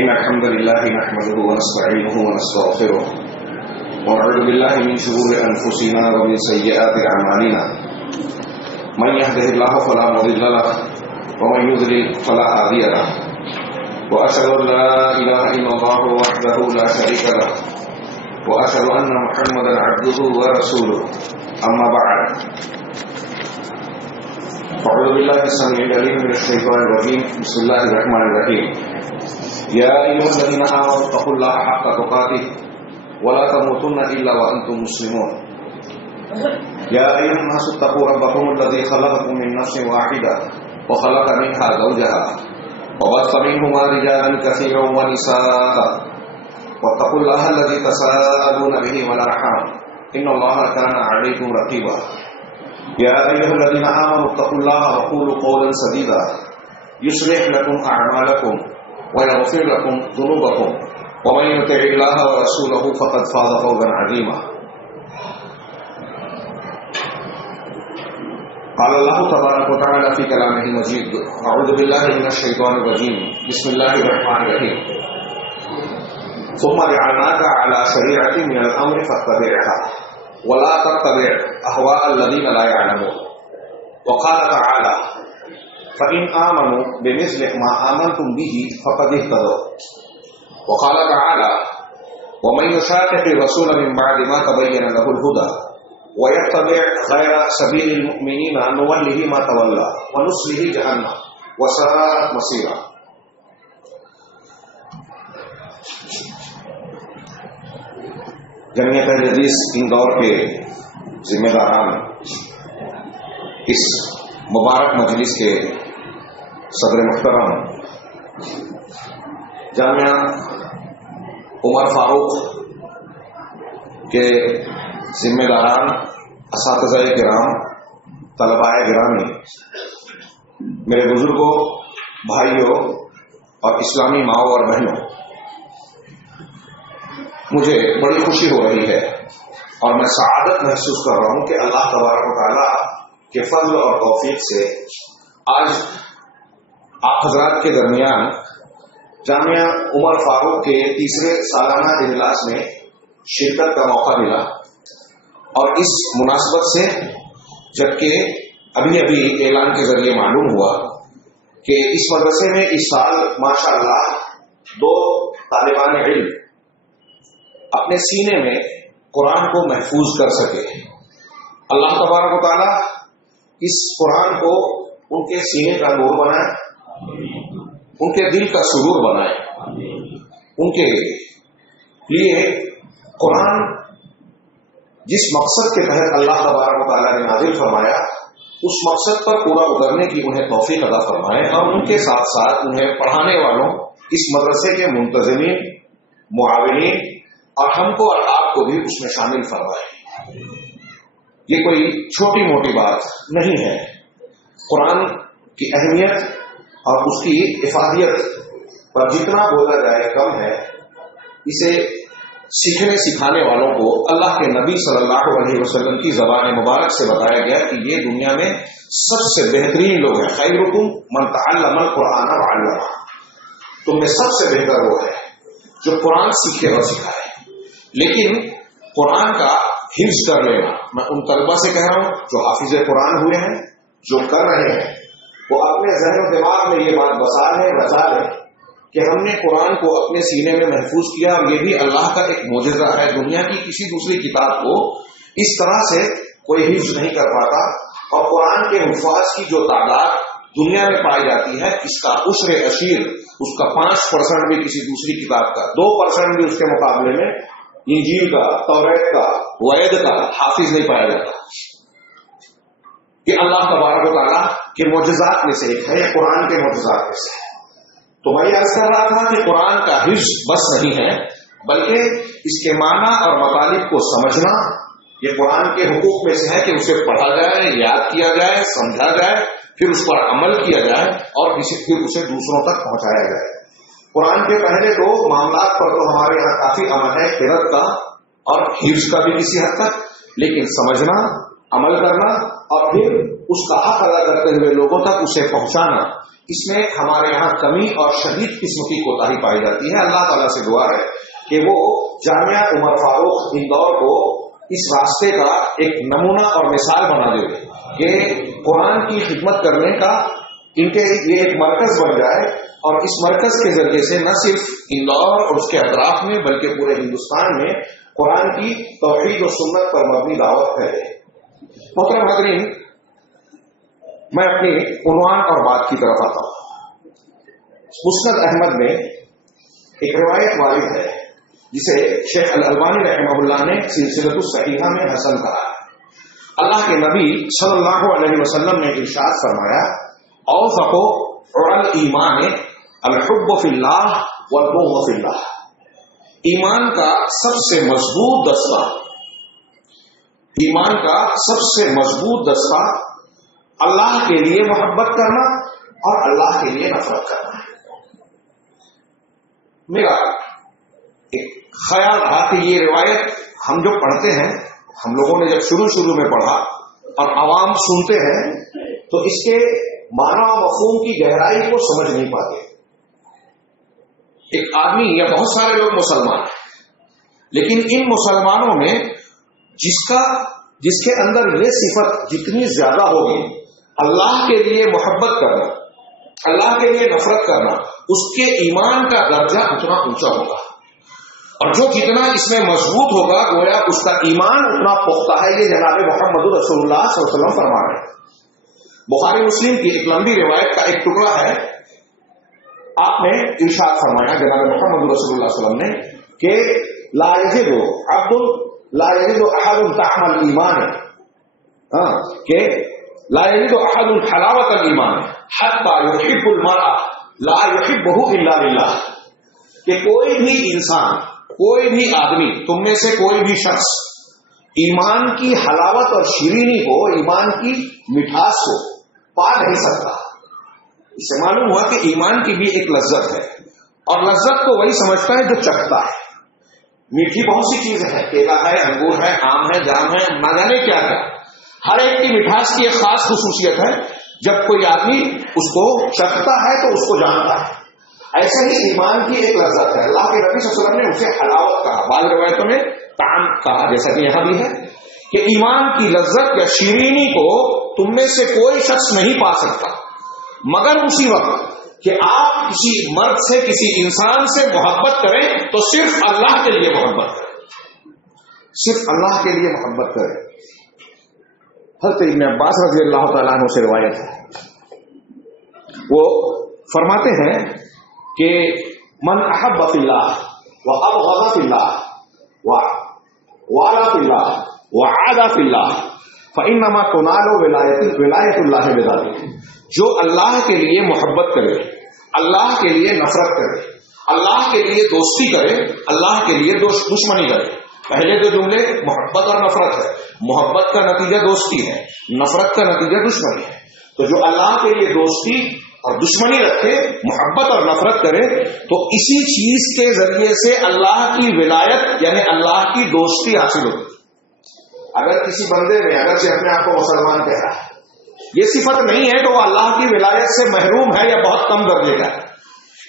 إن الحمد لله نحمده ونستعينه ونستغفره ونعوذ بالله من شرور أنفسنا ومن سيئات أعمالنا من يهده الله فلا مضل له ومن يضلل فلا هادي له وأشهد أن لا إله إلا الله وحده لا شريك له وأشهد أن محمدا عبده ورسوله أما بعد أعوذ بالله السميع العليم من الشيطان الرجيم بسم الله الرحمن الرحيم يا أيها الذين آمنوا اتقوا الله حق تقاته ولا تموتن إلا وأنتم مسلمون يا أيها الناس اتقوا ربكم الذي خلقكم من نفس واحدة وخلق منها زوجها وبث منهما رجالا كثيرا ونساء واتقوا الله الذي تساءلون به والأرحام إن الله كان عليكم رقيبا يا أيها الذين آمنوا اتقوا الله وقولوا قولا سديدا يصلح لكم أعمالكم ويغفر لكم ذنوبكم ومن يطع الله ورسوله فقد فاز فوزا عظيما قال الله تبارك وتعالى في كلامه المجيد أعوذ بالله من الشيطان الرجيم بسم الله الرحمن الرحيم ثم جعلناك على شريعة من الأمر فاتبعها ولا تتبع أهواء الذين لا يعلمون وقال تعالى فإن آمنوا بمثل ما آمنتم به فقد اهتدوا وقال تعالى ومن يشاقق الرسول من بعد ما تبين له الهدى ويتبع غير سبيل المؤمنين نوله ما تولى ونصله جهنم وساءت مصيرا. جمعیت حدیث اندور کے ذمہ داران اس مبارک مجلس کے صدر محترم جامعہ عمر فاروق کے ذمہ داران، اساتذہ کرام، طلباء گرامی، میرے بزرگوں، بھائیوں اور اسلامی ماؤں اور بہنوں، مجھے بڑی خوشی ہو رہی ہے اور میں سعادت محسوس کر رہا ہوں کہ اللہ تبارک و تعالیٰ کے فضل اور توفیق سے آج آپ حضرات کے درمیان جامعہ عمر فاروق کے تیسرے سالانہ اجلاس میں شرکت کا موقع ملا، اور اس مناسبت سے جبکہ ابھی اعلان کے ذریعے معلوم ہوا کہ اس مدرسے میں اس سال ماشاءاللہ 2 طالبان علم اپنے سینے میں قرآن کو محفوظ کر سکے، اللہ تبارک و تعالیٰ اس قرآن کو ان کے سینے کا نور بنائے، ان کے دل کا سرور بنائے، ان کے لیے قرآن جس مقصد کے تحت اللہ تبارک و تعالیٰ نے نازل فرمایا اس مقصد پر پورا اترنے کی انہیں توفیق عطا فرمائے، اور ان کے ساتھ ساتھ انہیں پڑھانے والوں، اس مدرسے کے منتظمین، معاونین اور ہم کو اور آپ کو بھی اس میں شامل فرمائے۔ یہ کوئی چھوٹی موٹی بات نہیں ہے، قرآن کی اہمیت اور اس کی افادیت پر جتنا بولا جائے کم ہے۔ اسے سیکھنے سکھانے والوں کو اللہ کے نبی صلی اللہ علیہ وسلم کی زبان مبارک سے بتایا گیا کہ یہ دنیا میں سب سے بہترین لوگ ہیں، خیرکم من تعلم القرآن وعلمہ، تم میں سب سے بہتر وہ ہے جو قرآن سیکھے اور سکھائے۔ لیکن قرآن کا حفظ کر لینا، میں ان طلبہ سے کہہ رہا ہوں جو حافظ قرآن ہوئے ہیں، جو کر رہے ہیں، وہ اپنے ذہن و دماغ میں یہ بات بسا لیں، رچا لیں کہ ہم نے قرآن کو اپنے سینے میں محفوظ کیا، اور یہ بھی اللہ کا ایک معجزہ ہے۔ دنیا کی کسی دوسری کتاب کو اس طرح سے کوئی حفظ نہیں کر پاتا، اور قرآن کے حفاظ کی جو تعداد دنیا میں پائی جاتی ہے، اس کا عشر اشیر، اس کا 5% بھی کسی دوسری کتاب کا، 2% بھی اس کے مقابلے میں انجیل کا، توریت کا، وید کا حافظ نہیں پایا جاتا۔ یہ اللہ تبارک و تعالیٰ کے معجزات میں سے ایک ہے، یہ قرآن کے معجزات میں سے ہے۔ تو میں یہ عرض کر رہا تھا کہ قرآن کا حفظ بس نہیں ہے، بلکہ اس کے معنی اور مطالب کو سمجھنا یہ قرآن کے حقوق میں سے ہے کہ اسے پڑھا جائے، یاد کیا جائے، سمجھا جائے، پھر اس پر عمل کیا جائے، اور پھر اسے دوسروں تک پہنچایا جائے۔ قرآن کے پہلے 2 معاملات پر تو ہمارے یہاں کافی عمل ہے، قرأت کا اور حفظ کا بھی کسی حد تک، لیکن سمجھنا، عمل کرنا اور پھر اس کا حق ادا کرتے ہوئے لوگوں تک اسے پہنچانا، اس میں ہمارے یہاں کمی اور شدید قسم کی کوتاہی پائی جاتی ہے. اللہ تعالیٰ سے دعا ہے کہ وہ جامعہ عمر فاروق اندور کو اس راستے کا ایک نمونہ اور مثال بنا دے کہ قرآن کی خدمت کرنے کا ان کے یہ ایک مرکز بن جائے، اور اس مرکز کے ذریعے سے نہ صرف اندور اور اس کے اطراف میں بلکہ پورے ہندوستان میں قرآن کی توحید و سنت پر مبنی دعوت پھیلے. محترم حاضرین، میں اپنی عنوان اور بات کی طرف آتا ہوں. مسند احمد میں ایک روایت وارد ہے جسے شیخ الالبانی رحمہ اللہ نے سلسلۃ الصحیحہ میں حسن کہا ہے. اللہ کے نبی صلی اللہ علیہ وسلم نے ارشاد فرمایا، اوثق الایمان الحب فی اللہ والبغض فی اللہ. ایمان کا سب سے مضبوط دستہ، ایمان کا سب سے مضبوط دستہ اللہ کے لیے محبت کرنا اور اللہ کے لیے نفرت کرنا ہے. میرا ایک خیال رہا کہ یہ روایت ہم جو پڑھتے ہیں، ہم لوگوں نے جب شروع میں پڑھا اور عوام سنتے ہیں تو اس کے معنی و مفہوم کی گہرائی کو سمجھ نہیں پاتے. ایک آدمی یا بہت سارے لوگ مسلمان ہیں، لیکن ان مسلمانوں میں جس کے اندر یہ صفت جتنی زیادہ ہوگی، اللہ کے لیے محبت کرنا، اللہ کے لیے نفرت کرنا، اس کے ایمان کا درجہ اتنا اونچا ہوگا. اور جو جتنا اس میں مضبوط ہوگا گویا اس کا ایمان اتنا پختہ ہے. یہ جناب محمد رسول اللہ صلی اللہ علیہ وسلم فرما رہے ہیں. بخاری مسلم کی ایک لمبی روایت کا ایک ٹکڑا ہے. آپ نے ارشاد فرمایا جناب محمد رسول اللہ صلی اللہ علیہ وسلم نے کہ لا یجد احد طعم الایمان، کہ لا یجد احد حلاوت الایمان حتی یحب المرء لا یحبہ الا للہ. کہ کوئی بھی انسان، کوئی بھی آدمی، تم میں سے کوئی بھی شخص ایمان کی حلاوت اور شیرینی کو، ایمان کی مٹھاس کو پا نہیں سکتا. اس سے معلوم ہوا کہ ایمان کی بھی ایک لذت ہے، اور لذت کو وہی سمجھتا ہے جو چکھتا ہے. میٹھی بہت سی چیزیں ہیں، کیلا ہے، انگور ہے، آم ہے، جام ہے، نہ جانے کیا کیا. ہر ایک کی مٹھاس کی ایک خاص خصوصیت ہے. جب کوئی آدمی اس کو چکھتا ہے تو اس کو جانتا ہے. ایسے ہی ایمان کی ایک لذت ہے. اللہ کے نبی صلی اللہ علیہ وسلم نے اسے حلاوت کہا، بعض روایتوں میں طعم کہا، جیسا کہ یہاں بھی ہے کہ ایمان کی لذت یا شیرینی کو تم میں سے کوئی شخص نہیں پا سکتا مگر اسی وقت کہ آپ کسی مرد سے، کسی انسان سے محبت کریں تو صرف اللہ کے لیے محبت کریں، صرف اللہ کے لیے محبت کریں. حضرت ابن عباس رضی اللہ تعالیٰ عنہ سے روایت ہے، وہ فرماتے ہیں کہ من احب فی اللہ وابغض فی اللہ ووالا فی اللہ وعاد فی اللہ فانما تنال ولایت اللہ بذلک. جو اللہ کے لیے محبت کرے، اللہ کے لیے نفرت کرے، اللہ کے لیے دوستی کرے، اللہ کے لیے دشمنی کرے. پہلے جو جملے محبت اور نفرت ہے، محبت کا نتیجہ دوستی ہے، نفرت کا نتیجہ دشمنی ہے. تو جو اللہ کے لیے دوستی اور دشمنی رکھے، محبت اور نفرت کرے، تو اسی چیز کے ذریعے سے اللہ کی ولایت یعنی اللہ کی دوستی حاصل ہوتی. اگر کسی بندے میں اگر سے اپنے آپ کو مسلمان کہہ رہا ہے، یہ صفت نہیں ہے تو وہ اللہ کی ولایت سے محروم ہے یا بہت کم درجے کا ہے.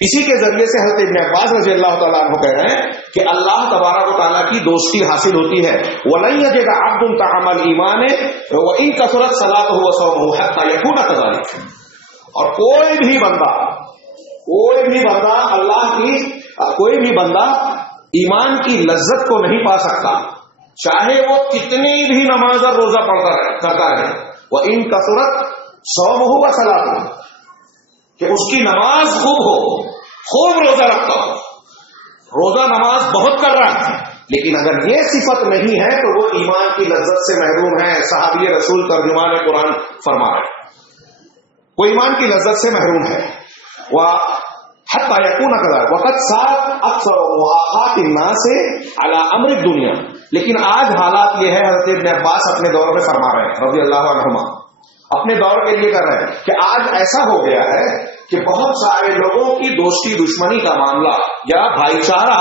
اسی کے ذریعے سے حضرت ابن عباس رضی اللہ تعالیٰ عنہ کہہ رہے ہیں کہ اللہ تبارک و تعالیٰ کی دوستی حاصل ہوتی ہے. وَلَن يَجِدَ عَبْدٌ طَعَمَ الْإِيمَانِ وَإِن كَثُرَتْ صَلَاتُهُ وَصَوْمُهُ حَتَّى يَكُونَ كَذَلِكَ. اور کوئی بھی بندہ ایمان کی لذت کو نہیں پا سکتا چاہے وہ کتنی بھی نماز اور روزہ کرتا رہے. وَإِن كَثُرَتْ صَوْمُهُ وَصَلَاتُهُ، کہ اس کی نماز خوب ہو، خوب روزہ رکھتا ہو، روزہ نماز بہت کر رہا ہے، لیکن اگر یہ صفت نہیں ہے تو وہ ایمان کی لذت سے محروم ہے. صحابی رسول ترجمان قرآن فرما رہے وہ ایمان کی لذت سے محروم ہے. حتی یکون کذالک وقد صارت اکثر مواقعات الناس علی امر الدنیا. لیکن آج حالات یہ ہے، حضرت ابن عباس اپنے دور میں فرما رہے ہیں رضی اللہ عنہما، اپنے دور کے لیے کر رہے ہیں کہ آج ایسا ہو گیا ہے کہ بہت سارے لوگوں کی دوستی دشمنی کا معاملہ یا بھائی چارہ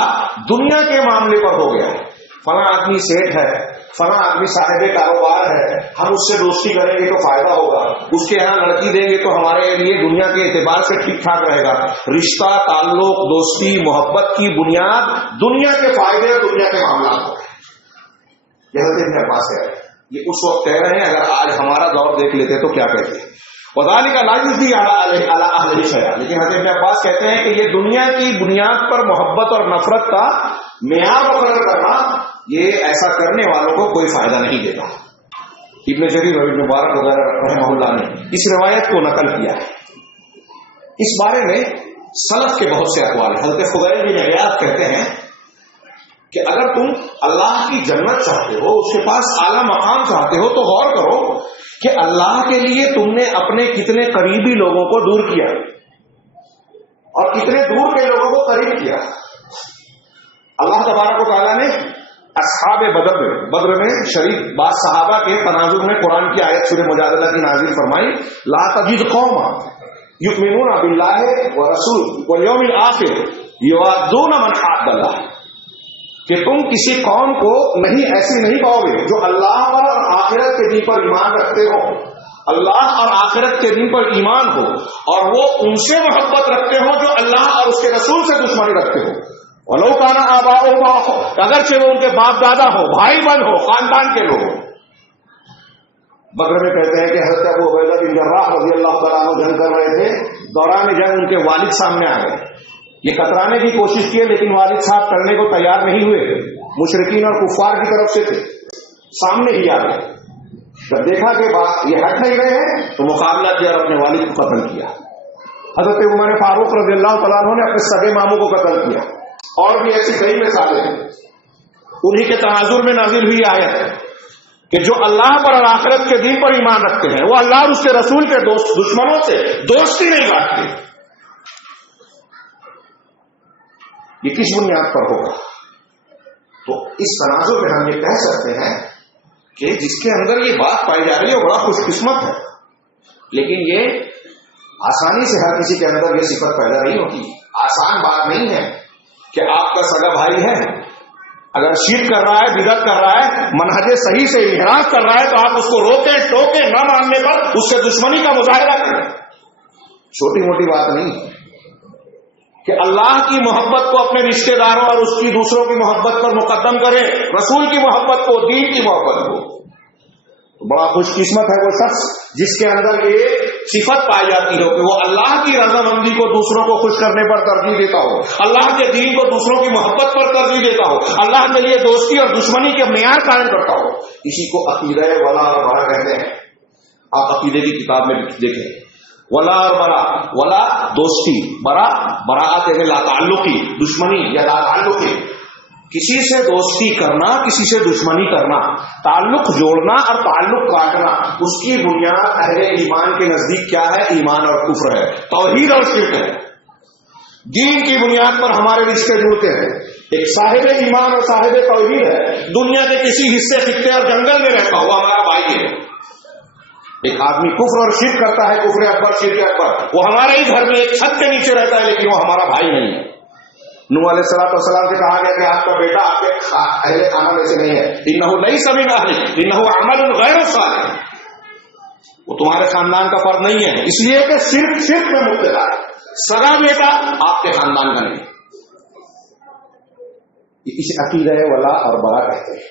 دنیا کے معاملے پر ہو گیا ہے. فلاں آدمی سیٹ ہے، فلاں آدمی صاحب کاروبار ہے، ہم اس سے دوستی کریں گے تو فائدہ ہوگا، اس کے یہاں لڑکی دیں گے تو ہمارے لیے دنیا کے اعتبار سے ٹھیک ٹھاک رہے گا. رشتہ، تعلق، دوستی، محبت کی بنیاد دنیا کے فائدے اور دنیا کے معاملات ہو. یہ حضرت ابن عباس ہے، یہ اس وقت کہہ رہے ہیں. اگر آج ہمارا دور دیکھ لیتے تو کیا کہتے ہیں؟ وذالک لا یجزی علی اہل شیء. لیکن حضرت ابن عباس کہتے ہیں کہ یہ دنیا کی بنیاد پر محبت اور نفرت کا معیار مقرر کرنا، یہ ایسا کرنے والوں کو کوئی فائدہ نہیں دیتا. ابن جریر اور ابن مبارک وغیرہ رحمہ اللہ نے اس روایت کو نقل کیا ہے. اس بارے میں سلف کے بہت سے اقوال ہیں. حضرت فضیل بن عیاض کہتے ہیں کہ اگر تم اللہ کی جنت چاہتے ہو، اس کے پاس اعلیٰ مقام چاہتے ہو، تو غور کرو کہ اللہ کے لیے تم نے اپنے کتنے قریبی لوگوں کو دور کیا اور کتنے دور کے لوگوں کو قریب کیا. اللہ تبارک و تعالیٰ نے اصحاب بدر میں شریک بعض صحابہ کے تناظر میں قرآن کی آیت سورہ مجادلہ کی نازل فرمائی، لا تجد قوما یؤمنون باللہ ورسول والیوم الآخر یوادون من حاد اللہ، کہ تم کسی قوم کو ایسی نہیں پاؤ گے جو اللہ پر اور آخرت کے دن پر ایمان رکھتے ہو، اللہ اور آخرت کے دن پر ایمان ہو، اور وہ ان سے محبت رکھتے ہو جو اللہ اور اس کے رسول سے دشمنی رکھتے ہو. وَلَوْ كَانَ آبَاؤُهُمْ، اگرچہ وہ ان کے باپ دادا ہو، بھائی بہن ہو، خاندان کے لوگ. بدر میں کہتے ہیں کہ حضرت ابو عبیدہ بن جراح رضی اللہ تعالیٰ عنہ جنگ کر رہے تھے. دوران جنگ ان کے والد سامنے آ گئے. یہ کترانے کی کوشش کی لیکن والد صاحب کرنے کو تیار نہیں ہوئے. مشرکین اور کفار کی طرف سے تھے، سامنے ہی آ گئے. جب دیکھا کہ یہ ہٹ نہیں رہے ہیں تو مقابلہ کیا اور اپنے والد کو قتل کیا. حضرت عمر فاروق رضی اللہ تعالیٰ عنہ نے اپنے سگے ماموں کو قتل کیا. اور بھی ایسی کئی مثالیں ہیں. انہی کے تناظر میں نازل ہوئی آیت ہے کہ جو اللہ پر اور آخرت کے دین پر ایمان رکھتے ہیں وہ اللہ اور اس کے رسول کے دشمنوں سے دوستی نہیں رکھتے. یہ کس بنیاد پر ہوگا؟ تو اس تناظر میں ہم یہ کہہ سکتے ہیں کہ جس کے اندر یہ بات پائی جا رہی ہے وہ بڑا خوش قسمت ہے. لیکن یہ آسانی سے ہر کسی کے اندر یہ صفت پیدا نہیں ہوتی. آسان بات نہیں ہے کہ آپ کا سگا بھائی ہے، اگر شرک کر رہا ہے، بدعت کر رہا ہے، منہج صحیح سے انحراف کر رہا ہے تو آپ اس کو روکیں ٹوکیں، نہ ماننے پر اس سے دشمنی کا مظاہرہ کریں. چھوٹی موٹی بات نہیں کہ اللہ کی محبت کو اپنے رشتہ داروں اور اس کی دوسروں کی محبت پر مقدم کریں، رسول کی محبت کو، دین کی محبت کو. بڑا خوش قسمت ہے وہ شخص جس کے اندر یہ صفت پائی جاتی ہو کہ وہ اللہ کی رضامندی کو دوسروں کو خوش کرنے پر ترجیح دیتا ہو، اللہ کے دین کو دوسروں کی محبت پر ترجیح دیتا ہو، اللہ کے لیے دوستی اور دشمنی کے معیار قائم کرتا ہو. اسی کو عقیدہ ولا اور برا کہتے ہیں. آپ عقیدے کی کتاب میں دیکھیں، ولا اور برا، ولا دوستی، برا براءت یعنی لا تعلقی، دشمنی یا لا تعلقی. کسی سے دوستی کرنا، کسی سے دشمنی کرنا، تعلق جوڑنا اور تعلق کاٹنا، اس کی بنیاد اہل ایمان کے نزدیک کیا ہے؟ ایمان اور کفر ہے، توحید اور شرک ہے. دین کی بنیاد پر ہمارے رشتے جڑتے ہیں. ایک صاحب ایمان اور صاحب توحید ہے، دنیا کے کسی حصے خطے اور جنگل میں رہتا ہوا ہمارا بھائی ہے. ایک آدمی کفر اور شرک کرتا ہے، کفر اکبر، شرک اکبر، وہ ہمارے ہی گھر میں ایک چھت کے نیچے رہتا ہے لیکن وہ ہمارا بھائی نہیں ہے. نوح علیہ السلام سے کہا گیا کہ آپ کا بیٹا آپ کے اہل خانہ میں سے نہیں ہے، انہ لیس من اہلک انہ عمل غیر صالح، وہ تمہارے خاندان کا فرد نہیں ہے، اس لیے کہ شرک میں مبتلا ہے. سگا بیٹا آپ کے خاندان کا نہیں. اسے عقیدہ ولا اور برا کہتے ہیں.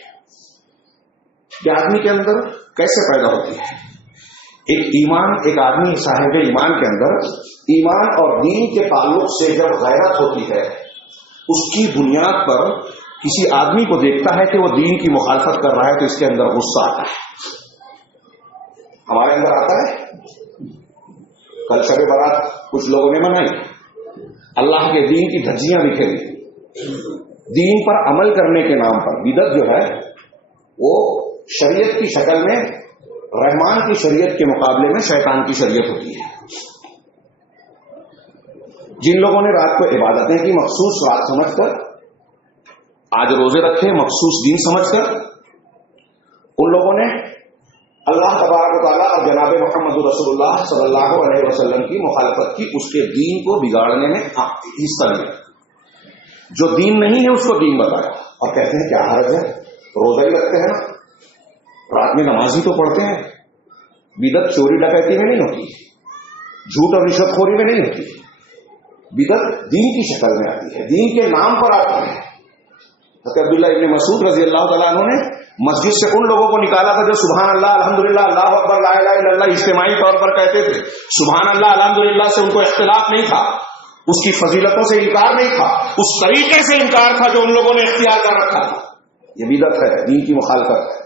کہ آدمی کے اندر کیسے پیدا ہوتی ہے؟ ایک آدمی صاحب ایمان کے اندر ایمان اور دین کے تعلق سے جب غیرت ہوتی ہے، اس کی بنیاد پر کسی آدمی کو دیکھتا ہے کہ وہ دین کی مخالفت کر رہا ہے تو اس کے اندر غصہ آتا ہے. ہمارے اندر آتا ہے. کل شب برات کچھ لوگوں نے منائی، اللہ کے دین کی دھجیاں بکھیری، دین پر عمل کرنے کے نام پر. بدعت جو ہے وہ شریعت کی شکل میں رحمان کی شریعت کے مقابلے میں شیطان کی شریعت ہوتی ہے. جن لوگوں نے رات کو عبادتیں کی مخصوص رات سمجھ کر، آج روزے رکھے مخصوص دین سمجھ کر، ان لوگوں نے اللہ تبارک و تعالیٰ اور جناب محمد رسول اللہ صلی اللہ علیہ وسلم کی مخالفت کی، اس کے دین کو بگاڑنے میں حصہ لیا. جو دین نہیں ہے اس کو دین بتایا اور کہتے ہیں کیا حرج ہے، روزہ ہی رکھتے ہیں نا. رات میں نماز ہی تو پڑھتے ہیں. بدعت چوری ڈکیتی میں نہیں ہوتی, جھوٹ اور رشوت خوری میں نہیں ہوتی. بدعت دین کی شکل میں آتی ہے, دین کے نام پر آتی ہے. حضرت عبداللہ ابن مسعود رضی اللہ تعالیٰ عنہ نے مسجد سے ان لوگوں کو نکالا تھا جو سبحان اللہ الحمدللہ اللہ اکبر لا الہ الا اللہ اجتماعی طور پر کہتے تھے. سبحان اللہ الحمدللہ سے ان کو اختلاف نہیں تھا, اس کی فضیلتوں سے انکار نہیں تھا, اس طریقے سے انکار تھا جو ان لوگوں نے اختیار کر رکھا تھا. یہ بدعت ہے, دین کی مخالفت ہے.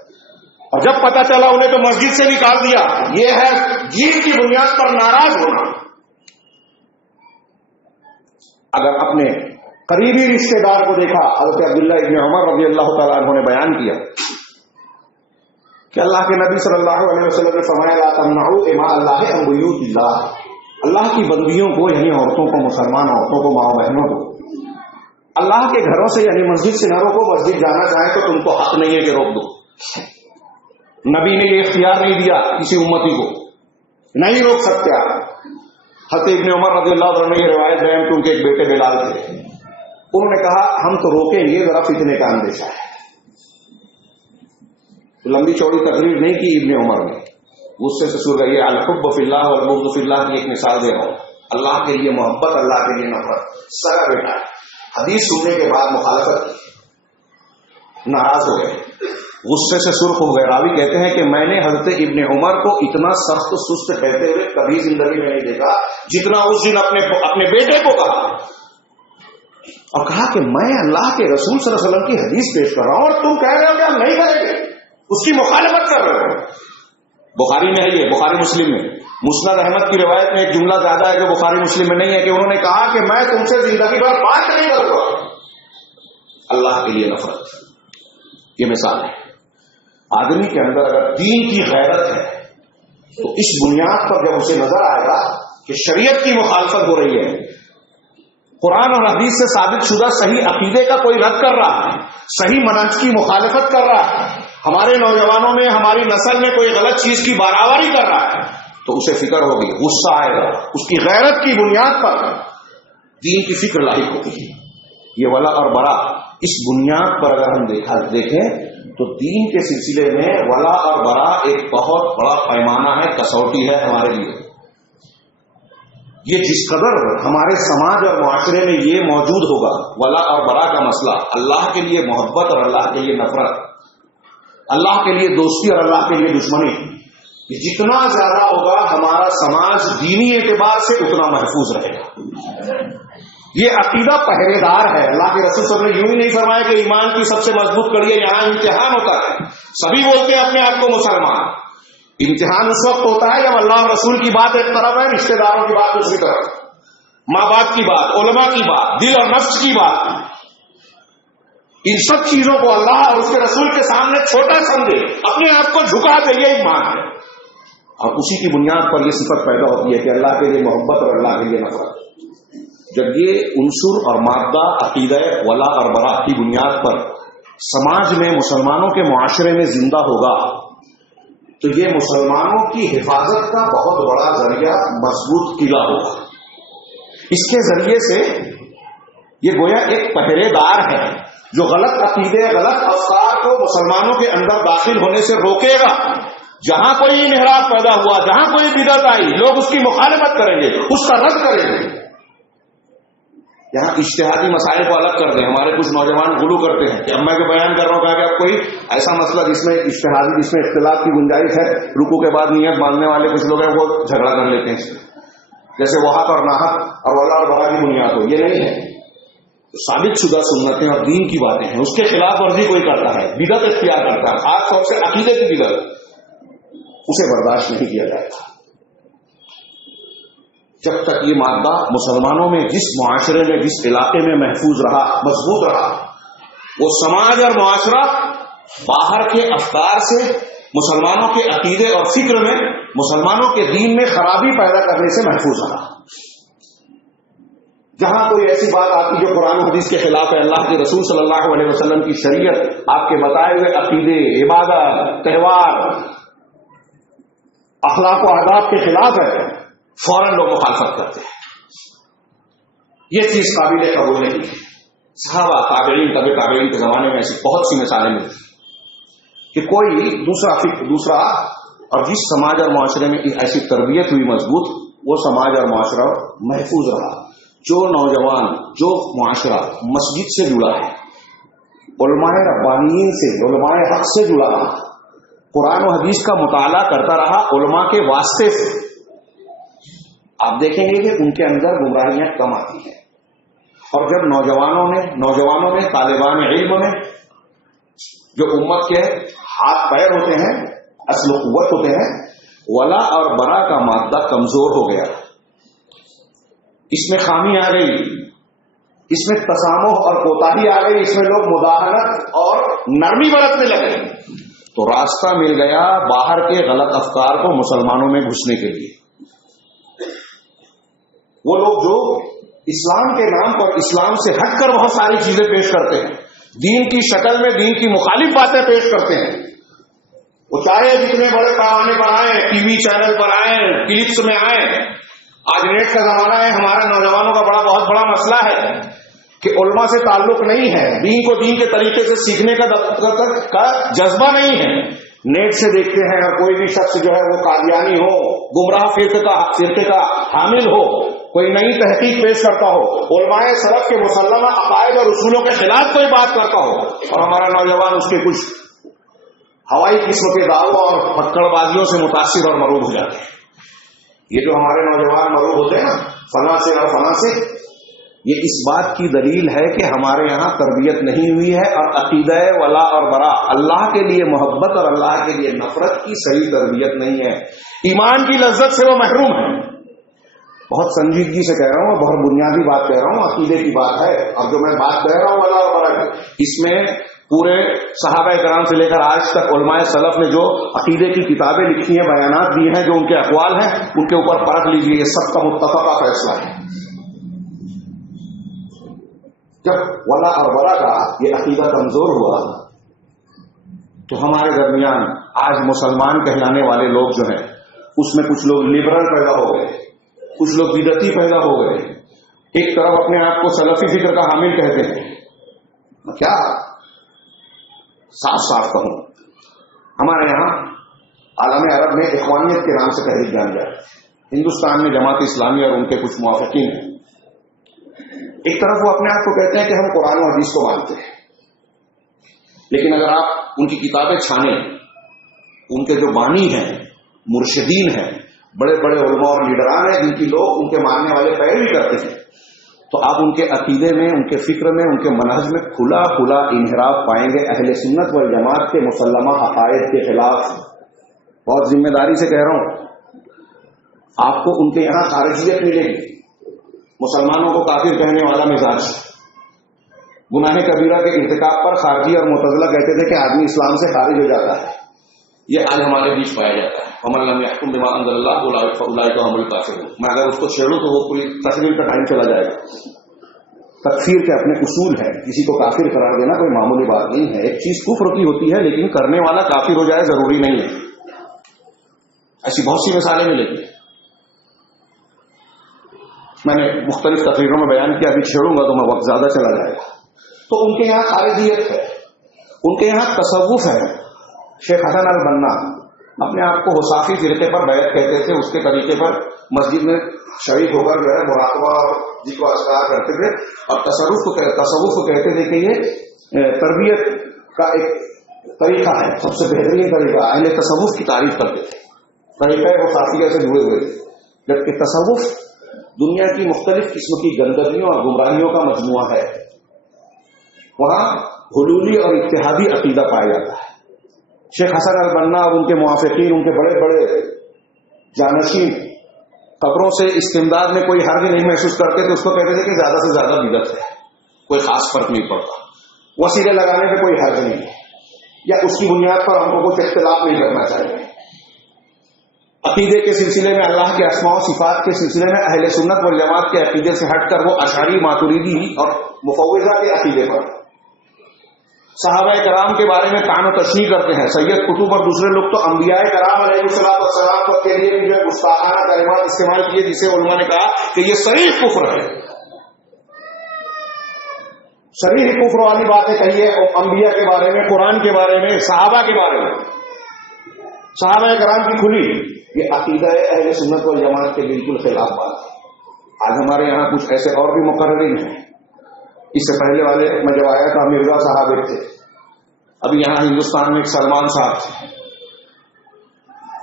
اور جب پتا چلا انہیں تو مسجد سے نکال دیا. یہ ہے دین کی بنیاد پر ناراض ہونا. اگر اپنے قریبی رشتہ دار کو دیکھا, حضرت عبداللہ ابن عمر رضی اللہ تعالیٰ عنہ نے بیان کیا کہ اللہ کے نبی صلی اللہ علیہ وسلم نے فرمایا لا تمنعوا اماء اللہ عن بیوت اللہ. اللہ کی بندیوں کو یعنی عورتوں کو, مسلمان عورتوں کو, ماں بہنوں کو اللہ کے گھروں سے یعنی مسجد سے نہ روکو. مسجد جانا چاہیں تو تم کو حق نہیں ہے کہ روک دو. نبی نے یہ اختیار نہیں دیا کسی امتی کو, نہیں روک سکتے آپ. حضرت ابن عمر رضی اللہ عنہ نے یہ روایت بیان کی, ان کے ایک بیٹے بلال تھے. انہوں نے کہا ہم تو روکیں گے, ذرا فتنے کا اندیشہ ہے. تو لمبی چوڑی تقریر نہیں کی ابن عمر نے, غصے سے سر گئی. الحب فی اللہ والبغض فی اللہ کی ایک مثال دے رہا ہوں. اللہ کے لیے محبت, اللہ کے لیے نفرت. سگا بیٹا ہے, حدیث سننے کے بعد مخالفت کی, ناراض ہو گئے, غصے سے سرخ ہو گئے. راوی کہتے ہیں کہ میں نے حضرت ابن عمر کو اتنا سخت سست کہتے ہوئے کبھی زندگی میں نہیں دیکھا جتنا اس دن اپنے بیٹے کو کہا, اور کہا کہ میں اللہ کے رسول صلی اللہ علیہ وسلم کی حدیث پیش کر رہا ہوں اور تم کہہ رہے ہو کہ ہم نہیں کریں گے, اس کی مخالفت کر رہے ہو. بخاری میں ہے یہ, بخاری مسلم میں. مسند احمد کی روایت میں ایک جملہ زیادہ ہے جو بخاری مسلم میں نہیں ہے کہ انہوں نے کہا کہ میں تم سے زندگی بھر بات نہیں کروں گا. اللہ کے لیے نفرت. یہ مثال ہے. آدمی کے اندر اگر دین کی غیرت ہے تو اس بنیاد پر جب اسے نظر آئے گا کہ شریعت کی مخالفت ہو رہی ہے, قرآن اور حدیث سے ثابت شدہ صحیح عقیدے کا کوئی رد کر رہا ہے, صحیح منہج کی مخالفت کر رہا ہے, ہمارے نوجوانوں میں ہماری نسل میں کوئی غلط چیز کی بارآوری کر رہا ہے, تو اسے فکر ہوگی, غصہ آئے گا. اس کی غیرت کی بنیاد پر دین کی فکر لاحق ہوتی ہے. یہ ولا اور برا اس بنیاد پر اگر ہم دیکھیں تو دین کے سلسلے میں ولا اور برا ایک بہت بڑا پیمانہ ہے, کسوٹی ہے ہمارے لیے. یہ جس قدر ہمارے سماج اور معاشرے میں یہ موجود ہوگا, ولا اور برا کا مسئلہ, اللہ کے لیے محبت اور اللہ کے لیے نفرت, اللہ کے لیے دوستی اور اللہ کے لیے دشمنی, یہ جتنا زیادہ ہوگا ہمارا سماج دینی اعتبار سے اتنا محفوظ رہے گا. یہ عقیدہ پہرے دار ہے. اللہ کے رسول صلی اللہ علیہ وسلم نے یوں ہی نہیں فرمایا کہ ایمان کی سب سے مضبوط کڑی ہے, یہاں امتحان ہوتا ہے. سبھی بولتے ہیں اپنے آپ کو مسلمان. امتحان اس وقت ہوتا ہے جب اللہ اور رسول کی بات ایک طرف ہے, رشتہ داروں کی بات دوسری طرف, ماں باپ کی بات, علماء کی بات, دل اور نفس کی بات. ان سب چیزوں کو اللہ اور اس کے رسول کے سامنے چھوٹا سمجھے, اپنے آپ کو جھکا دے, یہ ایمان ہے. اور اسی کی بنیاد پر یہ صفت پیدا ہوتی ہے کہ اللہ کے لیے محبت اور اللہ کے لیے نفرت. جب یہ عنصر اور مادہ عقیدہ ولا اور برا کی بنیاد پر سماج میں مسلمانوں کے معاشرے میں زندہ ہوگا تو یہ مسلمانوں کی حفاظت کا بہت بڑا ذریعہ, مضبوط قلعہ ہوگا. اس کے ذریعے سے یہ گویا ایک پہرے دار ہے جو غلط عقیدے, غلط افکار کو مسلمانوں کے اندر داخل ہونے سے روکے گا. جہاں کوئی انحراف پیدا ہوا, جہاں کوئی بدعت آئی, لوگ اس کی مخالفت کریں گے, اس کا رد کریں گے. یہاں اجتہادی مسائل کو الگ کر دیں. ہمارے کچھ نوجوان غلو کرتے ہیں کہ اب میں جو بیان کر رہا ہوں کہا کہ اب کوئی ایسا مسئلہ جس میں اجتہادی, جس میں اختلاف کی گنجائش ہے, رکوع کے بعد نیت باندھنے والے کچھ لوگ ہیں وہ جھگڑا کر لیتے ہیں, جیسے وحق اور ناحق اور ولا اور برا کی بنیاد ہو. یہ نہیں ہے. ثابت شدہ سنتیں اور دین کی باتیں ہیں, اس کے خلاف ورزی کوئی کرتا ہے, بدعت اختیار کرتا ہے, خاص طور سے عقیدے کی بدعت, اسے برداشت نہیں کیا جائے گا. جب تک یہ مادہ مسلمانوں میں جس معاشرے میں, جس علاقے میں محفوظ رہا, مضبوط رہا, وہ سماج اور معاشرہ باہر کے افکار سے مسلمانوں کے عقیدے اور فکر میں, مسلمانوں کے دین میں خرابی پیدا کرنے سے محفوظ رہا. جہاں کوئی ایسی بات آتی جو قرآن و حدیث کے خلاف ہے, اللہ کے رسول صلی اللہ علیہ وسلم کی شریعت, آپ کے بتائے ہوئے عقیدے, عبادت, تہوار, اخلاق و آداب کے خلاف ہے, فوراً لوگ مخالفت کرتے ہیں. یہ چیز قابل قبول نہیں ہے. صحابہ, تابعین, تابعین کے زمانے میں ایسی بہت سی مثالیں ملتی. کہ کوئی دوسرا اور جس سماج اور معاشرے میں ایسی تربیت ہوئی مضبوط، وہ سماج اور معاشرہ محفوظ رہا. جو نوجوان، جو معاشرہ مسجد سے جڑا ہے، علماء ربانیین سے، علماء حق سے جڑا رہا، قرآن و حدیث کا مطالعہ کرتا رہا علماء کے واسطے سے، آپ دیکھیں گے کہ ان کے اندر گمراہیاں کم آتی ہیں. اور جب نوجوانوں میں طالبان علم میں جو امت کے ہاتھ پیر ہوتے ہیں، اصل و قوت ہوتے ہیں، ولا اور برا کا مادہ کمزور ہو گیا، اس میں خامی آ گئی، اس میں تسامح اور کوتاہی آ گئی، اس میں لوگ مداہنت اور نرمی برتنے لگے، تو راستہ مل گیا باہر کے غلط افکار کو مسلمانوں میں گھسنے کے لیے. وہ لوگ جو اسلام کے نام پر اسلام سے ہٹ کر بہت ساری چیزیں پیش کرتے ہیں، دین کی شکل میں دین کی مخالف باتیں پیش کرتے ہیں، وہ چاہے جتنے بڑے پیمانے پر آئیں، ٹی وی چینل پر آئیں، کلپس میں آئیں. آج نیٹ کا زمانہ ہے، ہمارے نوجوانوں کا بہت بڑا مسئلہ ہے کہ علماء سے تعلق نہیں ہے، دین کو دین کے طریقے سے سیکھنے کا جذبہ نہیں ہے. نیٹ سے دیکھتے ہیں اور کوئی بھی شخص جو ہے وہ قادیانی ہو، گمراہ فرقے کا حامل ہو، کوئی نئی تحقیق پیش کرتا ہو، علماء سلف کے مسلمہ عقائد اور اصولوں کے خلاف کوئی بات کرتا ہو، اور ہمارا نوجوان اس کے کچھ ہوائی قسم کے دعووں اور پکڑ بازیوں سے متاثر اور مروب ہو جاتے ہیں. یہ جو ہمارے نوجوان مروب ہوتے ہیں نا فلاں سے اور فلاں سے، یہ اس بات کی دلیل ہے کہ ہمارے یہاں تربیت نہیں ہوئی ہے، اور عقیدہ ولا اور برا، اللہ کے لیے محبت اور اللہ کے لیے نفرت کی صحیح تربیت نہیں ہے. ایمان کی لذت سے وہ محروم ہے. بہت سنجیدگی سے کہہ رہا ہوں، بہت بنیادی بات کہہ رہا ہوں، عقیدے کی بات ہے. اور جو میں بات کہہ رہا ہوں ولا اور برا کی، اس میں پورے صحابہ کرام سے لے کر آج تک علماء سلف نے جو عقیدے کی کتابیں لکھی ہیں، بیانات دی ہیں، جو ان کے اقوال ہیں، ان کے اوپر پرکھ لیجیے، یہ سب کا متفقہ فیصلہ ہے. جب ولا اور برا کا یہ عقیدہ کمزور ہوا تو ہمارے درمیان آج مسلمان کہلانے والے لوگ جو ہیں، اس میں کچھ لوگ لبرل پیدا ہو گئے، کچھ لوگ بدعتی پیدا ہو گئے. ایک طرف اپنے آپ کو سلفی فکر کا حامل کہتے ہیں. کیا صاف کہوں، ہمارے یہاں عالم عرب میں اخوانیت کے نام سے تحریک جان جائے، ہندوستان میں جماعت اسلامی اور ان کے کچھ موافقین ہیں. ایک طرف وہ اپنے آپ کو کہتے ہیں کہ ہم قرآن و حدیث کو مانتے ہیں، لیکن اگر آپ ان کی کتابیں چھانیں، ان کے جو بانی ہیں، مرشدین ہیں، بڑے بڑے علماء اور لیڈران ہیں جن کی لوگ ان کے ماننے والے پیروی کرتے ہیں، تو آپ ان کے عقیدے میں، ان کے فکر میں، ان کے منہج میں کھلا انحراف پائیں گے اہل سنت والجماعت کے مسلمہ عقائد کے خلاف. بہت ذمہ داری سے کہہ رہا ہوں، آپ کو ان کے یہاں خارجیت ملے گی، مسلمانوں کو کافر کہنے والا مزاج. گناہ کبیرہ کے ارتکاب پر خارجی اور معتزلہ کہتے تھے کہ آدمی اسلام سے خارج ہو جاتا ہے. یہ آج ہمارے بیچ پایا جاتا ہے. ومن لم يحكم بما انزل الله فاولئك هم الكافرون. میں اگر اس کو چھیڑوں تو وہ پوری تقریر کا ٹائم چلا جائے گا. تکفیر کے اپنے اصول ہیں، کسی کو کافر قرار دینا کوئی معمولی بات نہیں ہے. ایک چیز کفر کی ہوتی ہے لیکن کرنے والا کافر ہو جائے ضروری نہیں ہے. ایسی بہت سی مثالیں ملیں گی، میں نے مختلف تقریروں میں بیان کیا، ابھی چھیڑوں گا تو میں وقت زیادہ چلا جائے گا. تو ان کے یہاں خارجیت ہے، ان کے یہاں تصوف ہے. شیخ حسن البنا اپنے آپ کو وصافی فرقے پر بیعت کہتے تھے، اس کے طریقے پر مسجد میں شریک ہو کر جو ہے مراقبہ اور ذکر و اذکار کرتے تھے، اور تصوف کو کہتے تھے کہ یہ تربیت کا ایک طریقہ ہے، سب سے بہترین طریقہ. اہل تصوف کی تعریف کرتے تھے، طریقہ وصافیہ سے جڑے ہوئے تھے. جبکہ تصوف دنیا کی مختلف قسم کی گندگیوں اور گمراہیوں کا مجموعہ ہے. وہاں حلولی اور اتحادی عقیدہ پایا جاتا ہے. شیخ حسن البنا اور ان کے موافقین، ان کے بڑے بڑے جانشین قبروں سے استمداد میں کوئی حرج نہیں محسوس کرتے تھے. اس کو کہتے تھے کہ زیادہ سے زیادہ بدعت ہے، کوئی خاص فرق نہیں پڑتا، وسیلے لگانے پہ کوئی حرج نہیں ہے، یا اس کی بنیاد پر ہم کو کچھ اختلاف نہیں کرنا چاہیے. عقیدے کے سلسلے میں، اللہ کے اسماء و صفات کے سلسلے میں اہل سنت والجماعت کے عقیدے سے ہٹ کر وہ اشعری، ماتریدی اور مفوضہ کے عقیدے پر صحابہ کرام کے بارے میں طعن و تشنیع کرتے ہیں. سید قطب اور دوسرے لوگ تو انبیاء کرام علیہ السلام کے لیے بھی جو ہے گستاخانہ کلمات استعمال کیے، جسے علماء نے کہا کہ یہ صریح کفر ہے. صریح کفر والی باتیں کہی ہے انبیاء کے بارے میں، قرآن کے بارے میں، صحابہ کے بارے میں، صحابہ کرام کی کھلی. یہ عقیدہ اہل سنت والجماعت کے بالکل خلاف بات ہے. آج ہمارے یہاں کچھ ایسے اور بھی مقررین ہیں. اس سے پہلے والے میں جب آیا تھا مرزا صاحب ایک تھے، ابھی یہاں ہندوستان میں ایک سلمان صاحب تھے.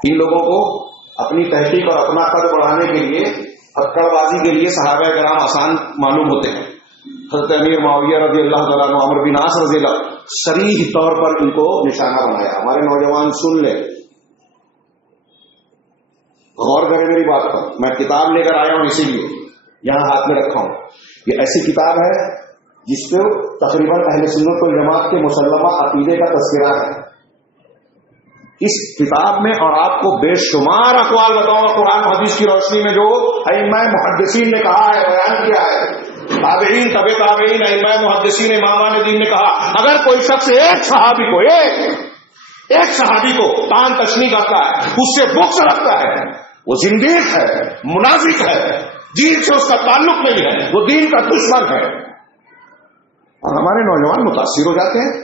ان لوگوں کو اپنی تحقیق اور اپنا قد بڑھانے کے لیے، اکڑ بازی کے لیے صحابہ کرام آسان معلوم ہوتے ہیں. حضرت امیر معاویہ رضی اللہ تعالیٰ عنہ، عمرو بن عاص رضی اللہ، صریح طور پر ان کو نشانہ بنایا. ہمارے نوجوان سن لیں، غور کریں میری بات پر. میں کتاب لے کر آیا ہوں، اسی لیے یہاں ہاتھ میں رکھا ہوں. یہ ایسی کتاب ہے جس پہ تقریباً اہل سنت والجماعت کے مسلمہ عقیدے کا تذکرہ ہے. اس کتاب میں اور آپ کو بے شمار اقوال بتاؤں گا قرآن حدیث کی روشنی میں، جو ائمہ محدثین نے کہا ہے، بیان کیا ہے. تابعین، طب تابعین، ائمہ محدثین، امامان دین نے کہا اگر کوئی شخص ایک صحابی کو تان تشنیع کرتا ہے، اس سے بغض رکھتا ہے، وہ زندیق ہے، منافق ہے، دین سے اس کا تعلق نہیں ہے، وہ دین کا دشمن ہے. اور ہمارے نوجوان متاثر ہو جاتے ہیں.